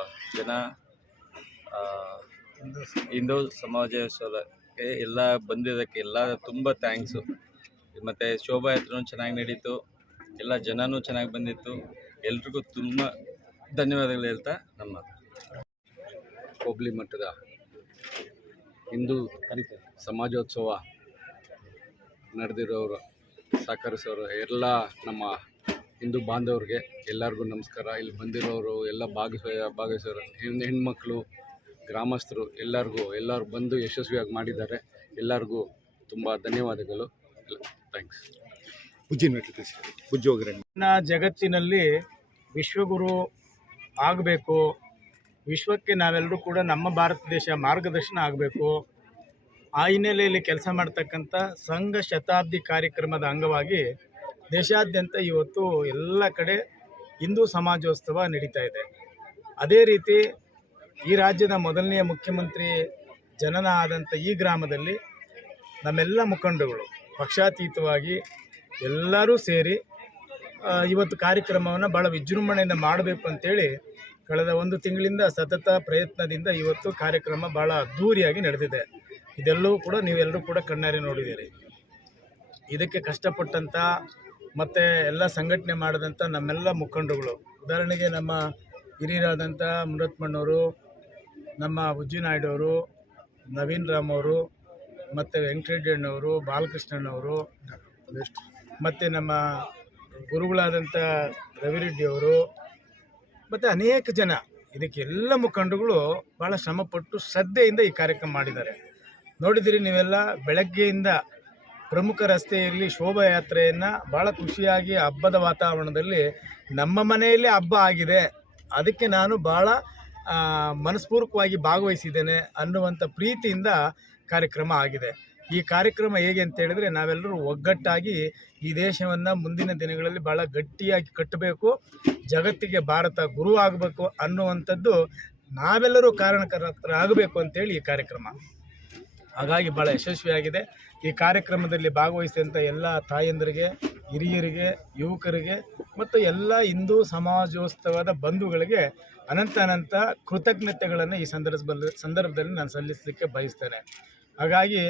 ಹಿಂದೂ ಸಮಾಜೋತ್ಸವಕ್ಕೆ ಎಲ್ಲ ಬಂದಿದ್ದಕ್ಕೆ ಎಲ್ಲ ತುಂಬ ಥ್ಯಾಂಕ್ಸು. ಮತ್ತು ಶೋಭಾಯಾತ್ರೆನೂ ಚೆನ್ನಾಗಿ ನಡೀತು, ಎಲ್ಲ ಜನನೂ ಚೆನ್ನಾಗಿ ಬಂದಿತ್ತು. ಎಲ್ರಿಗೂ ತುಂಬ ಧನ್ಯವಾದಗಳು ಹೇಳ್ತಾ ನಮ್ಮ ಹೋಬಳಿ ಮಟ್ಟದ ಹಿಂದೂ ಸಮಾಜೋತ್ಸವ ನಡೆದಿರೋರು ಸಹಕರಿಸೋರು ಎಲ್ಲ ನಮ್ಮ ಹಿಂದೂ ಬಾಂಧವ್ರಿಗೆ ಎಲ್ಲರಿಗೂ ನಮಸ್ಕಾರ. ಇಲ್ಲಿ ಬಂದಿರೋರು ಎಲ್ಲ ಭಾಗವಹಿಸೋರು ಹೆಣ್ಮಕ್ಳು, ಗ್ರಾಮಸ್ಥರು ಎಲ್ಲರೂ ಬಂದು ಯಶಸ್ವಿಯಾಗಿ ಮಾಡಿದ್ದಾರೆ. ಎಲ್ಲರಿಗೂ ತುಂಬ ಧನ್ಯವಾದಗಳು. ಥ್ಯಾಂಕ್ಸ್. ಜಗತ್ತಿನಲ್ಲಿ ವಿಶ್ವಗುರು ಆಗಬೇಕು, ವಿಶ್ವಕ್ಕೆ ನಾವೆಲ್ಲರೂ ಕೂಡ ನಮ್ಮ ಭಾರತ ದೇಶ ಮಾರ್ಗದರ್ಶನ ಆಗಬೇಕು. ಆ ಹಿನ್ನೆಲೆಯಲ್ಲಿ ಕೆಲಸ ಮಾಡ್ತಕ್ಕಂಥ ಸಂಘ ಶತಾಬ್ದಿ ಕಾರ್ಯಕ್ರಮದ ಅಂಗವಾಗಿ ದೇಶಾದ್ಯಂತ ಇವತ್ತು ಎಲ್ಲ ಕಡೆ ಹಿಂದೂ ಸಮಾಜೋತ್ಸವ ನಡೀತಾ ಇದೆ. ಅದೇ ರೀತಿ ಈ ರಾಜ್ಯದ ಮೊದಲನೆಯ ಮುಖ್ಯಮಂತ್ರಿ ಜನನ ಆದಂಥ ಈ ಗ್ರಾಮದಲ್ಲಿ ನಮ್ಮೆಲ್ಲ ಮುಖಂಡರುಗಳು ಪಕ್ಷಾತೀತವಾಗಿ ಎಲ್ಲರೂ ಸೇರಿ ಇವತ್ತು ಕಾರ್ಯಕ್ರಮವನ್ನು ಭಾಳ ವಿಜೃಂಭಣೆಯಿಂದ ಮಾಡಬೇಕು ಅಂತೇಳಿ ಕಳೆದ 1 ತಿಂಗಳಿಂದ ಸತತ ಪ್ರಯತ್ನದಿಂದ ಇವತ್ತು ಕಾರ್ಯಕ್ರಮ ಭಾಳ ಅದ್ಧೂರಿಯಾಗಿ ನಡೆದಿದೆ. ಇದೆಲ್ಲವೂ ಕೂಡ ನೀವೆಲ್ಲರೂ ಕೂಡ ಕಣ್ಣಾರೆ ನೋಡಿದ್ದೀರಿ. ಇದಕ್ಕೆ ಕಷ್ಟಪಟ್ಟಂಥ ಮತ್ತು ಎಲ್ಲ ಸಂಘಟನೆ ಮಾಡಿದಂಥ ನಮ್ಮೆಲ್ಲ ಮುಖಂಡರುಗಳು, ಉದಾಹರಣೆಗೆ ನಮ್ಮ ಹಿರಿಯರಾದಂಥ ಮುರತ್ಮಣ್ಣವರು, ನಮ್ಮ ಉಜ್ಜಿನಾಯ್ಡು ಅವರು, ನವೀನ್ ರಾಮ್ ಅವರು ಮತ್ತು ವೆಂಕಟರೆಡ್ಡಿಯಣ್ಣವರು, ಬಾಲಕೃಷ್ಣಣ್ಣವರು, ಮತ್ತು ನಮ್ಮ ಗುರುಗಳಾದಂಥ ರವಿರೆಡ್ಡಿಯವರು ಮತ್ತು ಅನೇಕ ಜನ, ಇದಕ್ಕೆಲ್ಲ ಮುಖಂಡರುಗಳು ಭಾಳ ಶ್ರಮಪಟ್ಟು ಶ್ರದ್ಧೆಯಿಂದ ಈ ಕಾರ್ಯಕ್ರಮ ಮಾಡಿದ್ದಾರೆ. ನೋಡಿದಿರಿ ನೀವೆಲ್ಲ, ಬೆಳಗ್ಗೆಯಿಂದ ಪ್ರಮುಖ ರಸ್ತೆಯಲ್ಲಿ ಶೋಭಾಯಾತ್ರೆಯನ್ನು ಭಾಳ ಖುಷಿಯಾಗಿ ಹಬ್ಬದ ವಾತಾವರಣದಲ್ಲಿ ನಮ್ಮ ಮನೆಯಲ್ಲೇ ಹಬ್ಬ ಆಗಿದೆ, ಅದಕ್ಕೆ ನಾನು ಭಾಳ ಮನಸ್ಪೂರ್ವಕವಾಗಿ ಭಾಗವಹಿಸಿದ್ದೇನೆ ಅನ್ನುವಂಥ ಪ್ರೀತಿಯಿಂದ ಕಾರ್ಯಕ್ರಮ ಆಗಿದೆ. ಈ ಕಾರ್ಯಕ್ರಮ ಹೇಗೆ ಅಂತ ಹೇಳಿದರೆ, ನಾವೆಲ್ಲರೂ ಒಗ್ಗಟ್ಟಾಗಿ ಈ ದೇಶವನ್ನು ಮುಂದಿನ ದಿನಗಳಲ್ಲಿ ಭಾಳ ಗಟ್ಟಿಯಾಗಿ ಕಟ್ಟಬೇಕು, ಜಗತ್ತಿಗೆ ಭಾರತ ಗುರು ಆಗಬೇಕು ಅನ್ನುವಂಥದ್ದು ನಾವೆಲ್ಲರೂ ಕಾರಣಕರ್ತರಾಗಬೇಕು ಅಂತೇಳಿ ಈ ಕಾರ್ಯಕ್ರಮ. ಹಾಗಾಗಿ ಭಾಳ ಯಶಸ್ವಿಯಾಗಿದೆ. ಈ ಕಾರ್ಯಕ್ರಮದಲ್ಲಿ ಭಾಗವಹಿಸಿದಂಥ ಎಲ್ಲ ತಾಯಂದರಿಗೆ, ಹಿರಿಯರಿಗೆ, ಯುವಕರಿಗೆ ಮತ್ತು ಎಲ್ಲ ಹಿಂದೂ ಸಮಾಜೋತ್ಸವದ ಬಂಧುಗಳಿಗೆ ಅನಂತ ಕೃತಜ್ಞತೆಗಳನ್ನು ಈ ಸಂದರ್ಭದಲ್ಲಿ ನಾನು ಸಲ್ಲಿಸಲಿಕ್ಕೆ ಬಯಸ್ತೇನೆ. ಹಾಗಾಗಿ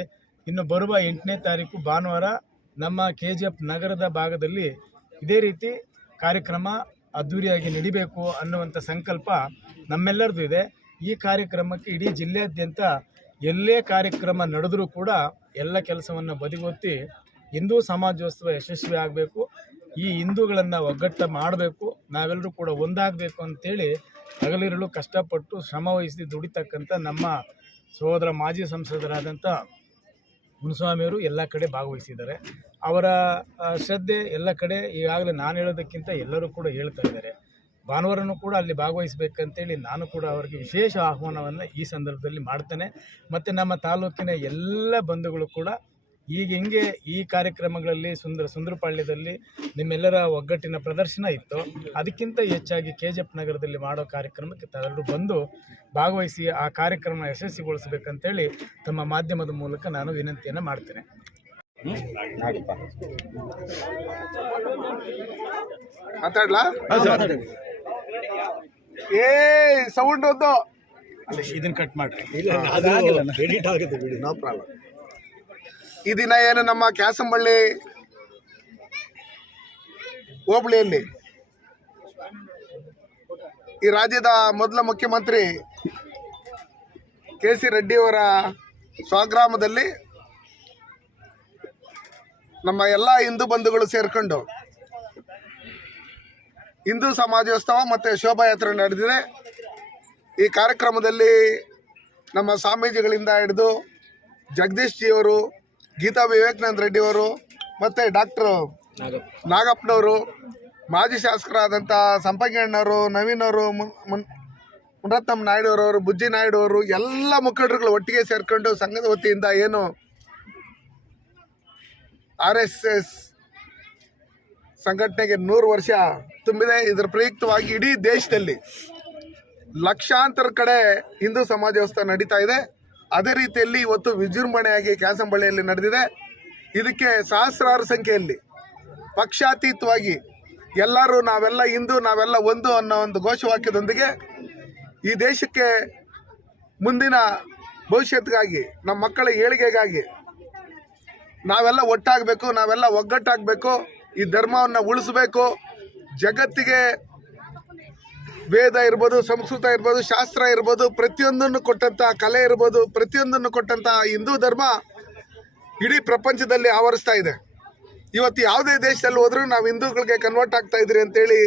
ಇನ್ನು ಬರುವ 8ನೇ ತಾರೀಕು ಭಾನುವಾರ ನಮ್ಮ KGF ನಗರದ ಭಾಗದಲ್ಲಿ ಇದೇ ರೀತಿ ಕಾರ್ಯಕ್ರಮ ಅದ್ಧೂರಿಯಾಗಿ ನಡಿಬೇಕು ಅನ್ನುವಂಥ ಸಂಕಲ್ಪ ನಮ್ಮೆಲ್ಲರದು ಇದೆ. ಈ ಕಾರ್ಯಕ್ರಮಕ್ಕೆ ಇಡೀ ಜಿಲ್ಲೆಯಾದ್ಯಂತ ಎಲ್ಲೇ ಕಾರ್ಯಕ್ರಮ ನಡೆದರೂ ಕೂಡ ಎಲ್ಲ ಕೆಲಸವನ್ನು ಬದಿಗೊತ್ತಿ ಹಿಂದೂ ಸಮಾಜೋತ್ಸವ ಯಶಸ್ವಿ ಆಗಬೇಕು, ಈ ಹಿಂದೂಗಳನ್ನು ಒಗ್ಗಟ್ಟು ಮಾಡಬೇಕು, ನಾವೆಲ್ಲರೂ ಕೂಡ ಒಂದಾಗಬೇಕು ಅಂತೇಳಿ ಹಗಲಿರಲು ಕಷ್ಟಪಟ್ಟು ಶ್ರಮವಹಿಸಿ ದುಡಿತಕ್ಕಂಥ ನಮ್ಮ ಸಹೋದರ ಮಾಜಿ ಸಂಸದರಾದಂಥ ಮುನಿಸ್ವಾಮಿಯವರು ಎಲ್ಲ ಕಡೆ ಭಾಗವಹಿಸಿದ್ದಾರೆ. ಅವರ ಶ್ರದ್ಧೆ ಎಲ್ಲ ಕಡೆ ಈಗಾಗಲೇ ನಾನು ಹೇಳೋದಕ್ಕಿಂತ ಎಲ್ಲರೂ ಕೂಡ ಹೇಳ್ತಾ ಇದ್ದಾರೆ. ಭಾನುವಾರನೂ ಕೂಡ ಅಲ್ಲಿ ಭಾಗವಹಿಸಬೇಕಂತೇಳಿ ನಾನು ಕೂಡ ಅವರಿಗೆ ವಿಶೇಷ ಆಹ್ವಾನವನ್ನು ಈ ಸಂದರ್ಭದಲ್ಲಿ ಮಾಡ್ತೇನೆ. ಮತ್ತು ನಮ್ಮ ತಾಲೂಕಿನ ಎಲ್ಲ ಬಂಧುಗಳು ಕೂಡ ಈಗ ಹೆಂಗೆ ಈ ಕಾರ್ಯಕ್ರಮಗಳಲ್ಲಿ ಸುಂದರಪಾಳ್ಯದಲ್ಲಿ ನಿಮ್ಮೆಲ್ಲರ ಒಗ್ಗಟ್ಟಿನ ಪ್ರದರ್ಶನ ಇತ್ತು, ಅದಕ್ಕಿಂತ ಹೆಚ್ಚಾಗಿ KGF ನಗರದಲ್ಲಿ ಮಾಡೋ ಕಾರ್ಯಕ್ರಮಕ್ಕೆ ತಾವೆಲ್ಲರೂ ಬಂದು ಭಾಗವಹಿಸಿ ಆ ಕಾರ್ಯಕ್ರಮ ಯಶಸ್ವಿಗೊಳಿಸಬೇಕಂತೇಳಿ ತಮ್ಮ ಮಾಧ್ಯಮದ ಮೂಲಕ ನಾನು ವಿನಂತಿಯನ್ನು ಮಾಡ್ತೇನೆ. ಮಾತಾಡ್ಲಾ? ಸೌಂಡ್ ಒಂದು ಅಲ್ಲಿ ಇದನ್ನು ಕಟ್ ಮಾಡಿರಿ, ನೋ ಪ್ರಾಬ್ಲಮ್. ಈ ದಿನ ಏನು ನಮ್ಮ ಕ್ಯಾಸಂಬಳ್ಳಿ ಹೋಬಳಿಯಲ್ಲಿ ಈ ರಾಜ್ಯದ ಮೊದಲ ಮುಖ್ಯಮಂತ್ರಿ KC ರೆಡ್ಡಿಯವರ ಸ್ವಗ್ರಾಮದಲ್ಲಿ ನಮ್ಮ ಎಲ್ಲ ಹಿಂದೂ ಬಂಧುಗಳು ಸೇರಿಕೊಂಡು ಹಿಂದೂ ಸಮಾಜೋತ್ಸವ ಮತ್ತು ಶೋಭಾಯಾತ್ರೆ ನಡೆದಿದೆ. ಈ ಕಾರ್ಯಕ್ರಮದಲ್ಲಿ ನಮ್ಮ ಸ್ವಾಮೀಜಿಗಳಿಂದ ಹಿಡಿದು ಜಗದೀಶ್ ಜಿಯವರು, ಗೀತಾ ವಿವೇಕಾನಂದ ರೆಡ್ಡಿಯವರು ಮತ್ತು ಡಾಕ್ಟರ್ ನಾಗಪ್ಪನವರು, ಮಾಜಿ ಶಾಸಕರಾದಂಥ ಸಂಪಂಗಣ್ಣವರು, ನವೀನ್ ಅವರು, ಮುನರತ್ನಂ ನಾಯ್ಡು ಅವರು, ಬುಜ್ಜಿ ನಾಯ್ಡು ಅವರು, ಎಲ್ಲ ಮುಖಂಡರುಗಳು ಒಟ್ಟಿಗೆ ಸೇರಿಕೊಂಡು ಸಂಘದ ವತಿಯಿಂದ ಏನು RSS ಸಂಘಟನೆಗೆ 100 ವರ್ಷ ತುಂಬಿದೆ. ಇದರ ಪ್ರಯುಕ್ತವಾಗಿ ಇಡೀ ದೇಶದಲ್ಲಿ ಲಕ್ಷಾಂತರ ಕಡೆ ಹಿಂದೂ ಸಮಾಜೋತ್ಸವ ನಡೀತಾ ಇದೆ. ಅದೇ ರೀತಿಯಲ್ಲಿ ಇವತ್ತು ವಿಜೃಂಭಣೆಯಾಗಿ ಕ್ಯಾಸಂಬಳ್ಳಿಯಲ್ಲಿ ನಡೆದಿದೆ. ಇದಕ್ಕೆ ಸಹಸ್ರಾರು ಸಂಖ್ಯೆಯಲ್ಲಿ ಪಕ್ಷಾತೀತವಾಗಿ ಎಲ್ಲರೂ ನಾವೆಲ್ಲ ಹಿಂದೂ, ನಾವೆಲ್ಲ ಒಂದು ಅನ್ನೋ ಒಂದು ಘೋಷವಾಕ್ಯದೊಂದಿಗೆ ಈ ದೇಶಕ್ಕೆ ಮುಂದಿನ ಭವಿಷ್ಯತ್ತಿಗಾಗಿ, ನಮ್ಮ ಮಕ್ಕಳ ಏಳಿಗೆಗಾಗಿ ನಾವೆಲ್ಲ ಒಟ್ಟಾಗಬೇಕು, ನಾವೆಲ್ಲ ಒಗ್ಗಟ್ಟಾಗಬೇಕು, ಈ ಧರ್ಮವನ್ನು ಉಳಿಸಬೇಕು. ಜಗತ್ತಿಗೆ ವೇದ ಇರ್ಬೋದು, ಸಂಸ್ಕೃತ ಇರ್ಬೋದು, ಶಾಸ್ತ್ರ ಇರ್ಬೋದು, ಪ್ರತಿಯೊಂದನ್ನು ಕೊಟ್ಟಂಥ ಕಲೆ ಇರ್ಬೋದು, ಪ್ರತಿಯೊಂದನ್ನು ಕೊಟ್ಟಂಥ ಹಿಂದೂ ಧರ್ಮ ಇಡೀ ಪ್ರಪಂಚದಲ್ಲಿ ಆವರಿಸ್ತಾ ಇದೆ. ಇವತ್ತು ಯಾವುದೇ ದೇಶದಲ್ಲಿ ಹೋದರೂ ನಾವು ಹಿಂದೂಗಳಿಗೆ ಕನ್ವರ್ಟ್ ಆಗ್ತಾ ಇದ್ರಿ ಅಂತೇಳಿ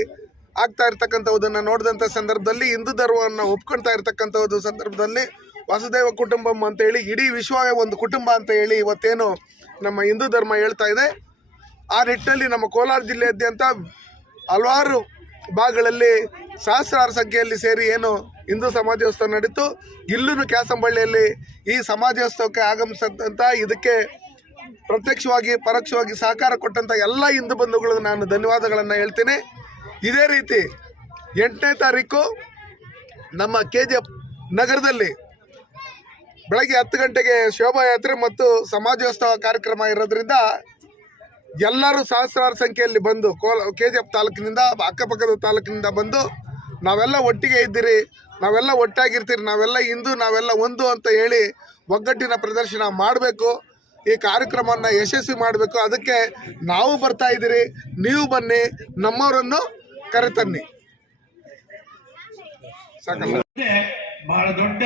ಆಗ್ತಾ ಇರ್ತಕ್ಕಂಥದ್ದನ್ನು ನೋಡಿದಂಥ ಸಂದರ್ಭದಲ್ಲಿ, ಹಿಂದೂ ಧರ್ಮವನ್ನು ಒಪ್ಕೊಳ್ತಾ ಇರ್ತಕ್ಕಂಥದ್ದು ಸಂದರ್ಭದಲ್ಲಿ ವಸುದೈವ ಕುಟುಂಬಂ ಅಂತೇಳಿ ಇಡೀ ವಿಶ್ವವೇ ಒಂದು ಕುಟುಂಬ ಅಂತ ಹೇಳಿ ಇವತ್ತೇನು ನಮ್ಮ ಹಿಂದೂ ಧರ್ಮ ಹೇಳ್ತಾ ಇದೆ. ಆ ನಿಟ್ಟಿನಲ್ಲಿ ನಮ್ಮ ಕೋಲಾರ ಜಿಲ್ಲೆಯಾದ್ಯಂತ ಹಲವಾರು ಭಾಗಗಳಲ್ಲಿ ಸಹಸ್ರಾರು ಸಂಖ್ಯೆಯಲ್ಲಿ ಸೇರಿ ಏನು ಹಿಂದೂ ಸಮಾಜೋತ್ಸವ ನಡೀತು. ಇಲ್ಲೂ ಕ್ಯಾಸಂಬಳ್ಳಿಯಲ್ಲಿ ಈ ಸಮಾಜೋತ್ಸವಕ್ಕೆ ಆಗಮಿಸಿದಂಥ, ಇದಕ್ಕೆ ಪ್ರತ್ಯಕ್ಷವಾಗಿ ಪರೋಕ್ಷವಾಗಿ ಸಹಕಾರ ಕೊಟ್ಟಂಥ ಎಲ್ಲ ಹಿಂದೂ ಬಂಧುಗಳಿಗೆ ನಾನು ಧನ್ಯವಾದಗಳನ್ನು ಹೇಳ್ತೀನಿ. ಇದೇ ರೀತಿ 8ನೇ ತಾರೀಕು ನಮ್ಮ KGF ನಗರದಲ್ಲಿ ಬೆಳಗ್ಗೆ 10 ಗಂಟೆಗೆ ಶೋಭಾಯಾತ್ರೆ ಮತ್ತು ಸಮಾಜೋತ್ಸವ ಕಾರ್ಯಕ್ರಮ ಇರೋದ್ರಿಂದ ಎಲ್ಲರೂ ಸಹಸ್ರಾರು ಸಂಖ್ಯೆಯಲ್ಲಿ ಬಂದು KGF ತಾಲೂಕಿನಿಂದ, ಅಕ್ಕಪಕ್ಕದ ತಾಲೂಕಿನಿಂದ ಬಂದು ನಾವೆಲ್ಲ ಒಟ್ಟಿಗೆ ಇದ್ದೀರಿ, ನಾವೆಲ್ಲ ಒಟ್ಟಾಗಿರ್ತೀರಿ, ನಾವೆಲ್ಲ ಹಿಂದೂ, ನಾವೆಲ್ಲ ಒಂದು ಅಂತ ಹೇಳಿ ಒಗ್ಗಟ್ಟಿನ ಪ್ರದರ್ಶನ ಮಾಡಬೇಕು. ಈ ಕಾರ್ಯಕ್ರಮವನ್ನು ಯಶಸ್ವಿ ಮಾಡಬೇಕು. ಅದಕ್ಕೆ ನಾವು ಬರ್ತಾ ಇದ್ದೀರಿ, ನೀವು ಬನ್ನಿ, ನಮ್ಮವರನ್ನು ಕರೆತನ್ನಿ. ಬಹಳ ದೊಡ್ಡ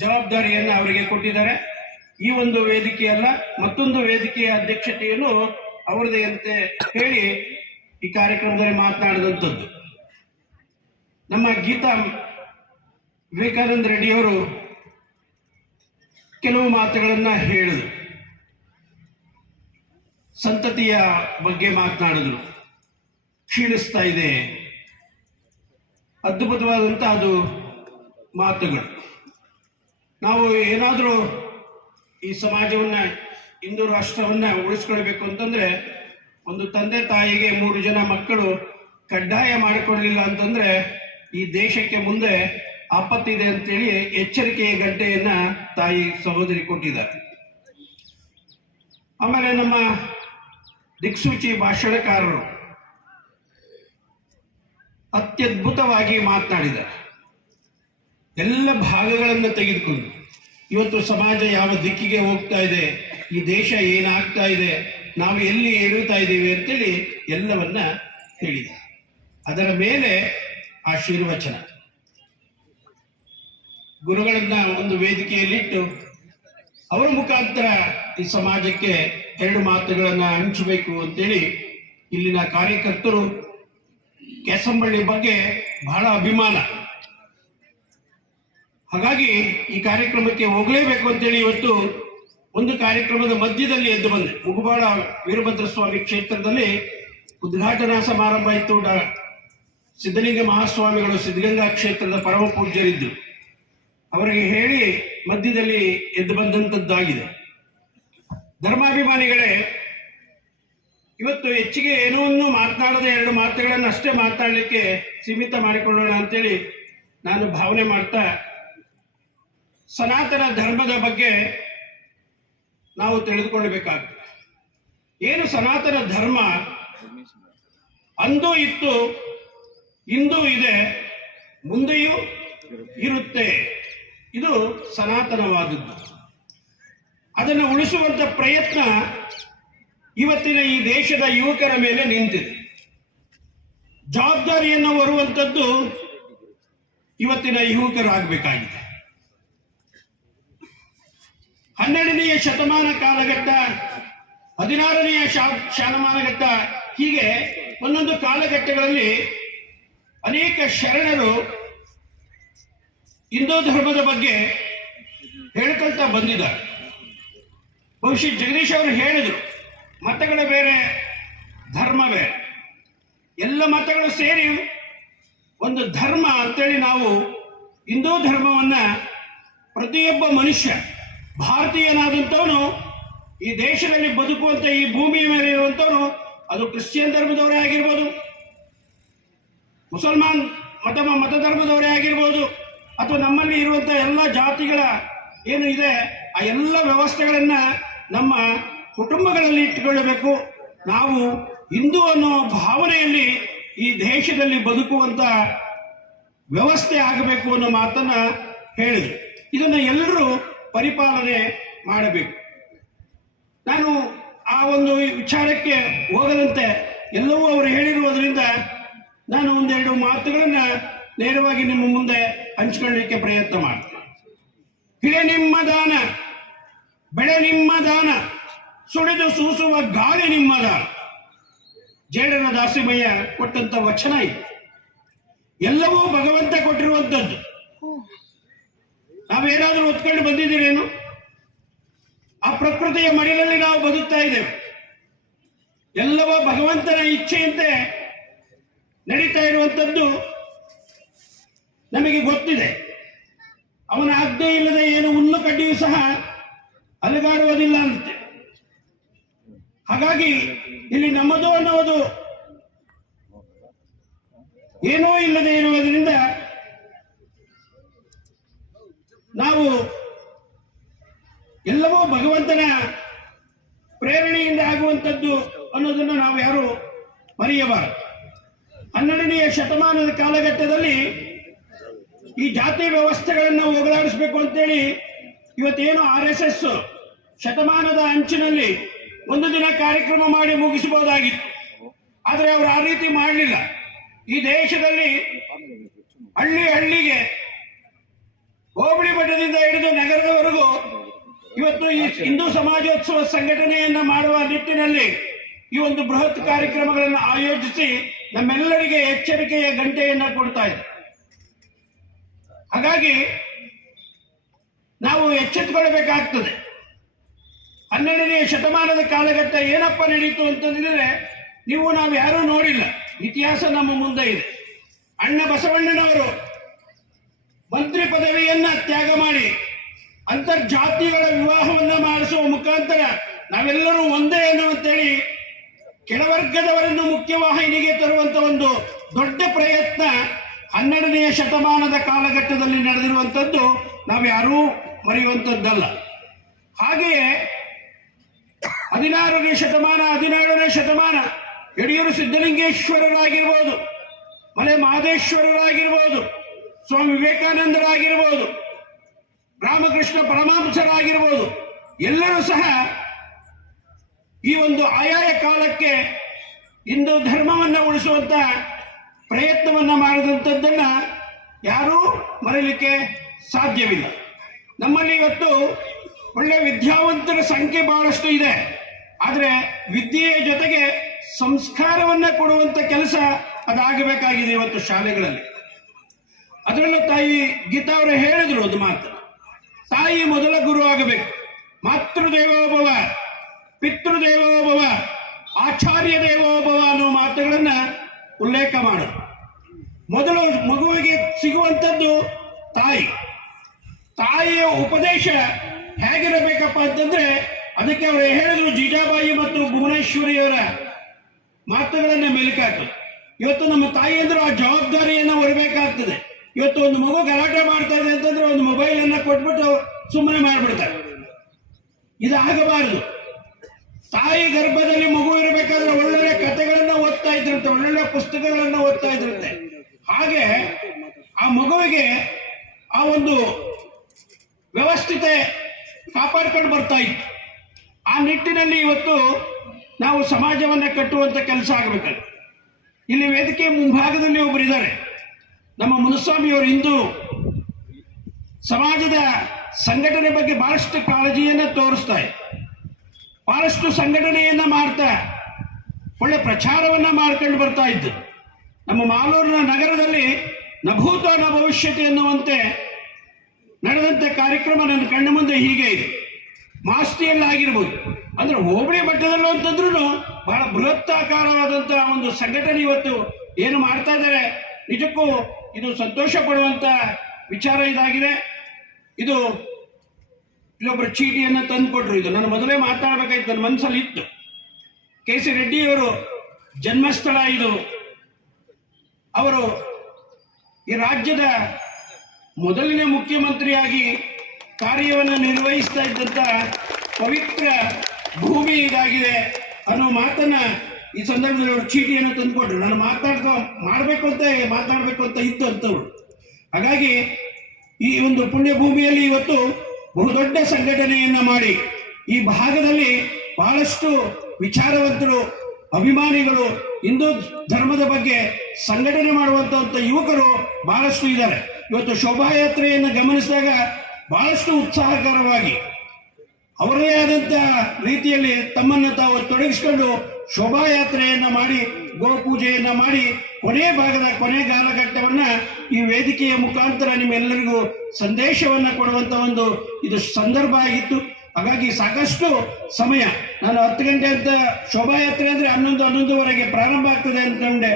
ಜವಾಬ್ದಾರಿಯನ್ನು ಅವರಿಗೆ ಕೊಟ್ಟಿದ್ದಾರೆ. ಈ ಒಂದು ವೇದಿಕೆಯಲ್ಲ, ಮತ್ತೊಂದು ವೇದಿಕೆಯ ಅಧ್ಯಕ್ಷತೆಯನ್ನು ಅವರದೇ ಅಂತ ಹೇಳಿ ಈ ಕಾರ್ಯಕ್ರಮದಲ್ಲಿ ಮಾತನಾಡಿದಂಥದ್ದು. ನಮ್ಮ ಗೀತಾ ವಿವೇಕಾನಂದ ರೆಡ್ಡಿಯವರು ಕೆಲವು ಮಾತುಗಳನ್ನು ಹೇಳಿದರು. ಸಂತತಿಯ ಬಗ್ಗೆ ಮಾತನಾಡಿದ್ರು. ಕ್ಷೀಣಿಸ್ತಾ ಇದೆ, ಅದ್ಭುತವಾದಂಥ ಅದು ಮಾತುಗಳು. ನಾವು ಏನಾದರೂ ಈ ಸಮಾಜವನ್ನು, ಹಿಂದೂ ರಾಷ್ಟ್ರವನ್ನು ಉಳಿಸ್ಕೊಳ್ಬೇಕು ಅಂತಂದರೆ ಒಂದು ತಂದೆ ತಾಯಿಗೆ 3 ಜನ ಮಕ್ಕಳು ಕಡ್ಡಾಯ ಮಾಡಿಕೊಳ್ಳಲಿಲ್ಲ ಅಂತಂದರೆ ಈ ದೇಶಕ್ಕೆ ಮುಂದೆ ಆಪತ್ತಿದೆ ಅಂತೇಳಿ ಎಚ್ಚರಿಕೆಯ ಗಂಟೆಯನ್ನ ತಾಯಿ ಸಹೋದರಿ ಕೊಟ್ಟಿದ್ದಾರೆ. ಆಮೇಲೆ ನಮ್ಮ ದಿಕ್ಸೂಚಿ ಭಾಷಣಕಾರರು ಅತ್ಯದ್ಭುತವಾಗಿ ಮಾತನಾಡಿದ್ದಾರೆ. ಎಲ್ಲ ಭಾಗಗಳನ್ನು ತೆಗೆದುಕೊಂಡು ಇವತ್ತು ಸಮಾಜ ಯಾವ ದಿಕ್ಕಿಗೆ ಹೋಗ್ತಾ ಇದೆ, ಈ ದೇಶ ಏನಾಗ್ತಾ ಇದೆ, ನಾವು ಎಲ್ಲಿ ಏರುತ್ತಾ ಇದ್ದೀವಿ ಅಂತೇಳಿ ಎಲ್ಲವನ್ನ ಹೇಳಿದ್ದಾರೆ. ಅದರ ಮೇಲೆ ಆಶೀರ್ವಚನ ಗುರುಗಳನ್ನ ಒಂದು ವೇದಿಕೆಯಲ್ಲಿಟ್ಟು ಅವರ ಮುಖಾಂತರ ಈ ಸಮಾಜಕ್ಕೆ 2 ಮಾತುಗಳನ್ನ ಹಂಚಬೇಕು ಅಂತೇಳಿ ಇಲ್ಲಿನ ಕಾರ್ಯಕರ್ತರು ಕೆಸಂಬಳ್ಳಿ ಬಗ್ಗೆ ಬಹಳ ಅಭಿಮಾನ. ಹಾಗಾಗಿ ಈ ಕಾರ್ಯಕ್ರಮಕ್ಕೆ ಹೋಗಲೇಬೇಕು ಅಂತೇಳಿ ಇವತ್ತು ಒಂದು ಕಾರ್ಯಕ್ರಮದ ಮಧ್ಯದಲ್ಲಿ ಎದ್ದು ಬಂದೆ. ಮುಗುಬಾಳ ವೀರಭದ್ರ ಸ್ವಾಮಿ ಕ್ಷೇತ್ರದಲ್ಲಿ ಉದ್ಘಾಟನಾ ಸಮಾರಂಭ ಇತ್ತು. ಸಿದ್ಧಲಿಂಗ ಮಹಾಸ್ವಾಮಿಗಳು ಸಿದ್ಧಗಂಗಾ ಕ್ಷೇತ್ರದ ಪರಮ ಪೂಜ್ಯರಿದ್ದು ಅವರಿಗೆ ಹೇಳಿ ಮಧ್ಯದಲ್ಲಿ ಎದ್ದು ಬಂದಂಥದ್ದಾಗಿದೆ. ಧರ್ಮಾಭಿಮಾನಿಗಳೇ, ಇವತ್ತು ಹೆಚ್ಚಿಗೆ ಏನೋ ಮಾತನಾಡದೆ 2 ಮಾತುಗಳನ್ನು ಅಷ್ಟೇ ಮಾತನಾಡಲಿಕ್ಕೆ ಸೀಮಿತ ಮಾಡಿಕೊಳ್ಳೋಣ ಅಂತೇಳಿ ನಾನು ಭಾವನೆ ಮಾಡ್ತಾ, ಸನಾತನ ಧರ್ಮದ ಬಗ್ಗೆ ನಾವು ತಿಳಿದುಕೊಳ್ಳಬೇಕಾಗ್ತದೆ. ಏನು ಸನಾತನ ಧರ್ಮ ಅಂದೂ ಇತ್ತು, ಇಂದೂ ಇದೆ, ಮುಂದೆಯೂ ಇರುತ್ತೆ. ಇದು ಸನಾತನವಾದದ್ದು. ಅದನ್ನು ಉಳಿಸುವಂತ ಪ್ರಯತ್ನ ಇವತ್ತಿನ ಈ ದೇಶದ ಯುವಕರ ಮೇಲೆ ನಿಂತಿದೆ. ಜವಾಬ್ದಾರಿಯನ್ನು ಹೊರುವಂಥದ್ದು ಇವತ್ತಿನ ಯುವಕರಾಗಬೇಕಾಗಿದೆ. 12ನೇ ಶತಮಾನ ಕಾಲಘಟ್ಟ, 16ನೇ ಶತಮಾನಘಟ್ಟ, ಹೀಗೆ ಒಂದೊಂದು ಕಾಲಘಟ್ಟಗಳಲ್ಲಿ ಅನೇಕ ಶರಣರು ಹಿಂದೂ ಧರ್ಮದ ಬಗ್ಗೆ ಹೇಳ್ಕೊಳ್ತಾ ಬಂದಿದ್ದಾರೆ. ಬಹುಶಃ ಜಗದೀಶ್ ಅವರು ಹೇಳಿದರು, ಮತಗಳ ಬೇರೆ, ಧರ್ಮ ಬೇರೆ, ಎಲ್ಲ ಮತಗಳು ಸೇರಿ ಒಂದು ಧರ್ಮ ಅಂತೇಳಿ ನಾವು ಹಿಂದೂ ಧರ್ಮವನ್ನ ಪ್ರತಿಯೊಬ್ಬ ಮನುಷ್ಯ ಭಾರತೀಯನಾದಂಥವನು ಈ ದೇಶದಲ್ಲಿ ಬದುಕುವಂತ ಈ ಭೂಮಿಯ ಮೇಲೆ ಇರುವಂಥವನು, ಅದು ಕ್ರಿಶ್ಚಿಯನ್ ಧರ್ಮದವರೇ ಆಗಿರ್ಬೋದು, ಮುಸಲ್ಮಾನ್ ಮತ ಧರ್ಮದವರೇ ಆಗಿರ್ಬೋದು, ಅಥವಾ ನಮ್ಮಲ್ಲಿ ಇರುವಂಥ ಎಲ್ಲ ಜಾತಿಗಳ ಏನು ಇದೆ ಆ ಎಲ್ಲ ವ್ಯವಸ್ಥೆಗಳನ್ನ ನಮ್ಮ ಕುಟುಂಬಗಳಲ್ಲಿ ಇಟ್ಟುಕೊಳ್ಳಬೇಕು. ನಾವು ಹಿಂದೂ ಅನ್ನೋ ಭಾವನೆಯಲ್ಲಿ ಈ ದೇಶದಲ್ಲಿ ಬದುಕುವಂತ ವ್ಯವಸ್ಥೆ ಆಗಬೇಕು ಅನ್ನೋ ಮಾತನ್ನ ಹೇಳಿದರು. ಇದನ್ನ ಎಲ್ಲರೂ ಪರಿಪಾಲನೆ ಮಾಡಬೇಕು. ನಾನು ಆ ಒಂದು ವಿಚಾರಕ್ಕೆ ಹೋಗದಂತೆ ಎಲ್ಲವೂ ಅವರು ಹೇಳಿರುವುದರಿಂದ ನಾನು 1-2 ಮಾತುಗಳನ್ನ ನೇರವಾಗಿ ನಿಮ್ಮ ಮುಂದೆ ಹಂಚಿಕೊಳ್ಳಲಿಕ್ಕೆ ಪ್ರಯತ್ನ ಮಾಡ್ತೇನೆ. ಹಿಳೆ ನಿಮ್ಮ ದಾನ, ಬೆಳೆ ನಿಮ್ಮ ದಾನ, ಸುಳಿದು ಸೂಸುವ ಗಾಳಿ ನಿಮ್ಮ ದಾನ. ಜೇಡರ ದಾಸಿಮಯ್ಯ ಕೊಟ್ಟಂತ ವಚನ ಇದು. ಎಲ್ಲವೂ ಭಗವಂತ ಕೊಟ್ಟಿರುವಂಥದ್ದು. ನಾವೇನಾದರೂ ಹೊತ್ಕೊಂಡು ಬಂದಿದ್ದೀರೇನು? ಆ ಪ್ರಕೃತಿಯ ಮಡಿಲಲ್ಲಿ ನಾವು ಬದುಕ್ತಾ ಇದ್ದೇವೆ. ಎಲ್ಲವೂ ಭಗವಂತನ ಇಚ್ಛೆಯಂತೆ ನಡೀತಾ ಇರುವಂಥದ್ದು ನಮಗೆ ಗೊತ್ತಿದೆ. ಅವನ ಆಜ್ಞೆ ಇಲ್ಲದೆ ಏನು ಹುಲ್ಲು ಕಡ್ಡಿಯೂ ಸಹ ಅಲುಗಾಡುವುದಿಲ್ಲ ಅಂತೆ. ಹಾಗಾಗಿ ಇಲ್ಲಿ ನಮ್ಮದು ಅನ್ನುವುದು ಏನೂ ಇಲ್ಲದೆ ಇರುವುದರಿಂದ ನಾವು ಎಲ್ಲವೂ ಭಗವಂತನ ಪ್ರೇರಣೆಯಿಂದ ಆಗುವಂಥದ್ದು ಅನ್ನೋದನ್ನು ನಾವು ಯಾರು ಮರೆಯಬಾರದು. 12ನೇ ಶತಮಾನದ ಕಾಲಘಟ್ಟದಲ್ಲಿ ಈ ಜಾತಿ ವ್ಯವಸ್ಥೆಗಳನ್ನು ಹೋಗಲಾಡಿಸಬೇಕು ಅಂತೇಳಿ ಇವತ್ತೇನು RSS ಶತಮಾನದ ಅಂಚಿನಲ್ಲಿ ಒಂದು ದಿನ ಕಾರ್ಯಕ್ರಮ ಮಾಡಿ ಮುಗಿಸಬಹುದಾಗಿತ್ತು. ಆದರೆ ಅವರು ಆ ರೀತಿ ಮಾಡಲಿಲ್ಲ. ಈ ದೇಶದಲ್ಲಿ ಹಳ್ಳಿಗೆ ಹೋಬಳಿ ಮಟ್ಟದಿಂದ ಹಿಡಿದು ನಗರದವರೆಗೂ ಇವತ್ತು ಈ ಹಿಂದೂ ಸಮಾಜೋತ್ಸವ ಸಂಘಟನೆಯನ್ನ ಮಾಡುವ ನಿಟ್ಟಿನಲ್ಲಿ ಈ ಒಂದು ಬೃಹತ್ ಕಾರ್ಯಕ್ರಮಗಳನ್ನು ಆಯೋಜಿಸಿ ನಮ್ಮೆಲ್ಲರಿಗೆ ಎಚ್ಚರಿಕೆಯ ಗಂಟೆಯನ್ನ ಕೊಡ್ತಾ ಇದೆ. ಹಾಗಾಗಿ ನಾವು ಎಚ್ಚೆತ್ತುಕೊಳ್ಳಬೇಕಾಗ್ತದೆ. 12ನೇ ಶತಮಾನದ ಕಾಲಘಟ್ಟ ಏನಪ್ಪ ನಡೀತು ಅಂತಂದ್ರೆ ನಾವು ಯಾರೂ ನೋಡಿಲ್ಲ. ಇತಿಹಾಸ ನಮ್ಮ ಮುಂದೆ ಇದೆ. ಅಣ್ಣ ಬಸವಣ್ಣನವರು ಮಂತ್ರಿ ಪದವಿಯನ್ನ ತ್ಯಾಗ ಮಾಡಿ ಅಂತರ್ಜಾತಿಗಳ ವಿವಾಹವನ್ನ ಮಾಡಿಸುವ ಮುಖಾಂತರ ನಾವೆಲ್ಲರೂ ಒಂದೇ ಅನ್ನುವಂತೇಳಿ ಕೆಳವರ್ಗದವರನ್ನು ಮುಖ್ಯವಾಹಿನಿಗೆ ತರುವಂತ ಒಂದು ದೊಡ್ಡ ಪ್ರಯತ್ನ 12ನೇ ಶತಮಾನದ ಕಾಲಘಟ್ಟದಲ್ಲಿ ನಡೆದಿರುವಂಥದ್ದು ನಾವ್ಯಾರೂ ಮರೆಯುವಂಥದ್ದಲ್ಲ. ಹಾಗೆಯೇ 16ನೇ ಶತಮಾನ 17ನೇ ಶತಮಾನ ಯಡಿಯೂರು ಸಿದ್ದಲಿಂಗೇಶ್ವರರಾಗಿರ್ಬೋದು, ಮಲೆ ಮಹದೇಶ್ವರರಾಗಿರ್ಬೋದು, ಸ್ವಾಮಿ ವಿವೇಕಾನಂದರಾಗಿರ್ಬೋದು, ರಾಮಕೃಷ್ಣ ಪರಮಹಂಸರಾಗಿರ್ಬೋದು, ಎಲ್ಲರೂ ಸಹ ಈ ಒಂದು ಆಯಾಯ ಕಾಲಕ್ಕೆ ಹಿಂದೂ ಧರ್ಮವನ್ನು ಉಳಿಸುವಂತ ಪ್ರಯತ್ನವನ್ನ ಮಾಡಿದಂಥದ್ದನ್ನ ಯಾರೂ ಮರೆಯಲಿಕ್ಕೆ ಸಾಧ್ಯವಿಲ್ಲ. ನಮ್ಮಲ್ಲಿ ಇವತ್ತು ಒಳ್ಳೆ ವಿದ್ಯಾವಂತರ ಸಂಖ್ಯೆ ಬಹಳಷ್ಟು ಇದೆ. ಆದರೆ ವಿದ್ಯೆಯ ಜೊತೆಗೆ ಸಂಸ್ಕಾರವನ್ನ ಕೊಡುವಂತ ಕೆಲಸ ಅದಾಗಬೇಕಾಗಿದೆ ಇವತ್ತು ಶಾಲೆಗಳಲ್ಲಿ. ಅದರಲ್ಲೂ ತಾಯಿ ಗೀತಾ ಅವರು ಹೇಳಿದ್ರು ಒಂದು ಮಾತು, ತಾಯಿ ಮೊದಲ ಗುರು ಆಗಬೇಕು. ಮಾತೃದೇವೋಭವ, ಪಿತೃದೇವೋಭವ, ಆಚಾರ್ಯ ದೇವೋಭವ ಅನ್ನೋ ಮಾತುಗಳನ್ನ ಉಲ್ಲೇಖ ಮಾಡೋದು. ಮೊದಲು ಮಗುವಿಗೆ ಸಿಗುವಂಥದ್ದು ತಾಯಿಯ ಉಪದೇಶ ಹೇಗಿರಬೇಕಪ್ಪ ಅಂತಂದ್ರೆ ಅದಕ್ಕೆ ಅವರು ಹೇಳಿದ್ರು. ಜೀಜಾಬಾಯಿ ಮತ್ತು ಭುವನೇಶ್ವರಿಯವರ ಮಾತುಗಳನ್ನ ಮೆಲುಕಾಕು. ಇವತ್ತು ನಮ್ಮ ತಾಯಿ ಅಂದ್ರೆ ಆ ಜವಾಬ್ದಾರಿಯನ್ನ ಹೊರಬೇಕಾಗ್ತದೆ. ಇವತ್ತು ಒಂದು ಮಗು ಗಲಾಟೆ ಮಾಡ್ತಾ ಇದೆ ಅಂತಂದ್ರೆ ಒಂದು ಮೊಬೈಲ್ ಅನ್ನ ಕೊಟ್ಬಿಟ್ಟು ಸುಮ್ಮನೆ ಮಾಡ್ಬಿಡ್ತಾರೆ. ಇದಾಗಬಾರದು. ತಾಯಿ ಗರ್ಭದಲ್ಲಿ ಮಗು ಇರಬೇಕಾದ್ರೆ ಒಳ್ಳೊಳ್ಳೆ ಕಥೆಗಳನ್ನ ಓದ್ತಾ ಇದ್ರಂತೆ, ಒಳ್ಳೊಳ್ಳೆ ಪುಸ್ತಕಗಳನ್ನ ಓದ್ತಾ ಇದ್ರಂತೆ. ಹಾಗೆ ಆ ಮಗುವಿಗೆ ಆ ಒಂದು ವ್ಯವಸ್ಥಿತೆ ಕಾಪಾಡ್ಕೊಂಡು ಬರ್ತಾ ಇತ್ತು. ಆ ನಿಟ್ಟಿನಲ್ಲಿ ಇವತ್ತು ನಾವು ಸಮಾಜವನ್ನ ಕಟ್ಟುವಂತ ಕೆಲಸ ಆಗಬೇಕಲ್ಲ. ಇಲ್ಲಿ ವೇದಿಕೆ ಮುಂಭಾಗದಲ್ಲಿ ಒಬ್ಬರು ಇದ್ದಾರೆ, ನಮ್ಮ ಮುನುಸ್ವಾಮಿಯವರು. ಹಿಂದೂ ಸಮಾಜದ ಸಂಘಟನೆ ಬಗ್ಗೆ ಬಹಳಷ್ಟು ಕಾಳಜಿಯನ್ನ ತೋರಿಸ್ತಾರೆ, ಬಹಳಷ್ಟು ಸಂಘಟನೆಯನ್ನ ಮಾಡ್ತಾ ಒಳ್ಳೆ ಪ್ರಚಾರವನ್ನ ಮಾಡ್ಕೊಂಡು ಬರ್ತಾ ಇದ್ದು. ನಮ್ಮ ಮಾಲೂರಿನ ನಗರದಲ್ಲಿ ನಭೂತ ನ ಭವಿಷ್ಯತೆ ಎನ್ನುವಂತೆ ನಡೆದಂತ ಕಾರ್ಯಕ್ರಮ ನನ್ನ ಕಣ್ಣ ಮುಂದೆ ಹೀಗೆ ಇದೆ. ಮಾಸ್ತಿಯಲ್ಲಾಗಿರ್ಬೋದು, ಅಂದ್ರೆ ಹೋಬಳಿ ಮಟ್ಟದಲ್ಲೂ ಅಂತಂದ್ರೂ ಬಹಳ ಬೃಹತ್ತಾಕಾರವಾದಂತಹ ಒಂದು ಸಂಘಟನೆ ಇವತ್ತು ಏನು ಮಾಡ್ತಾ ಇದ್ದಾರೆ. ನಿಜಕ್ಕೂ ಇದು ಸಂತೋಷ ಪಡುವಂತ ವಿಚಾರ ಇದಾಗಿದೆ. ಇದು ಇಲ್ಲೊಬ್ಬರು ಚೀಟಿಯನ್ನು ತಂದು ಕೊಟ್ರು. ಇದು ನಾನು ಮೊದಲೇ ಮಾತಾಡಬೇಕಾಯ್ತು, ನನ್ನ ಮನಸ್ಸಲ್ಲಿ ಇತ್ತು. ಕೆ ಸಿ ರೆಡ್ಡಿಯವರು ಜನ್ಮಸ್ಥಳ ಇದು. ಅವರು ಈ ರಾಜ್ಯದ ಮೊದಲನೇ ಮುಖ್ಯಮಂತ್ರಿಯಾಗಿ ಕಾರ್ಯವನ್ನು ನಿರ್ವಹಿಸ್ತಾ ಇದ್ದಂತ ಪವಿತ್ರ ಭೂಮಿ ಇದಾಗಿದೆ ಅನ್ನೋ ಮಾತನ್ನ ಈ ಸಂದರ್ಭದಲ್ಲಿ ಅವರು ಚೀಟಿಯನ್ನು ತಂದುಕೊಟ್ರು. ನಾನು ಮಾಡಬೇಕು ಅಂತ ಇತ್ತು ಅಂತವ್ರು. ಹಾಗಾಗಿ ಈ ಒಂದು ಪುಣ್ಯ ಭೂಮಿಯಲ್ಲಿ ಇವತ್ತು ಬಹುದೊಡ್ಡ ಸಂಘಟನೆಯನ್ನ ಮಾಡಿ ಈ ಭಾಗದಲ್ಲಿ ಬಹಳಷ್ಟು ವಿಚಾರವಂತರು, ಅಭಿಮಾನಿಗಳು, ಹಿಂದೂ ಧರ್ಮದ ಬಗ್ಗೆ ಸಂಘಟನೆ ಮಾಡುವಂತ ಯುವಕರು ಬಹಳಷ್ಟು ಇದ್ದಾರೆ. ಇವತ್ತು ಶೋಭಾಯಾತ್ರೆಯನ್ನು ಗಮನಿಸಿದಾಗ ಬಹಳಷ್ಟು ಉತ್ಸಾಹಕರವಾಗಿ ಅವರದೇ ಆದಂತ ರೀತಿಯಲ್ಲಿ ತಮ್ಮನ್ನು ತಾವು ತೊಡಗಿಸಿಕೊಂಡು ಶೋಭಾಯಾತ್ರೆಯನ್ನ ಮಾಡಿ, ಗೋಪೂಜೆಯನ್ನ ಮಾಡಿ, ಕೊನೆ ಕಾಲಘಟ್ಟವನ್ನ ಈ ವೇದಿಕೆಯ ಮುಖಾಂತರ ನಿಮ್ಮೆಲ್ಲರಿಗೂ ಸಂದೇಶವನ್ನ ಕೊಡುವಂತ ಒಂದು ಇದು ಸಂದರ್ಭ ಆಗಿತ್ತು. ಹಾಗಾಗಿ ಸಾಕಷ್ಟು ಸಮಯ, ನಾನು 10 ಗಂಟೆ ಅಂತ ಶೋಭಾಯಾತ್ರೆ ಅಂದ್ರೆ 11:11ವರೆಗೆ ಪ್ರಾರಂಭ ಆಗ್ತದೆ ಅಂತಂದೆ.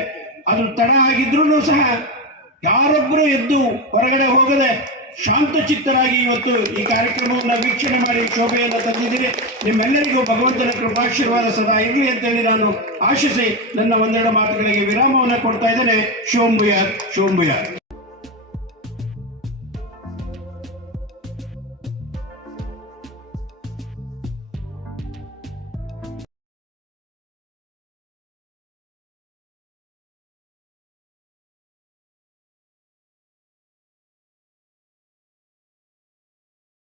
ಅದು ತಡ ಆಗಿದ್ರೂ ಸಹ ಯಾರೊಬ್ಬರು ಎದ್ದು ಹೊರಗಡೆ ಹೋಗದೆ ಶಾಂತಚಿತ್ತರಾಗಿ ಇವತ್ತು ಈ ಕಾರ್ಯಕ್ರಮವನ್ನು ವೀಕ್ಷಣೆ ಮಾಡಿ ಶೋಭೆಯನ್ನು ತಂದಿದ್ದೀರಿ. ನಿಮ್ಮೆಲ್ಲರಿಗೂ ಭಗವಂತನ ಕೃಪಾಶೀರ್ವಾದ ಸದಾ ಇರಲಿ ಅಂತೇಳಿ ನಾನು ಆಶಿಸಿ ನನ್ನ ಒಂದೆರಡು ಮಾತುಗಳಿಗೆ ವಿರಾಮವನ್ನು ಕೊಡ್ತಾ ಇದ್ದೇನೆ. ಶೋಂಭುಯಾತ್.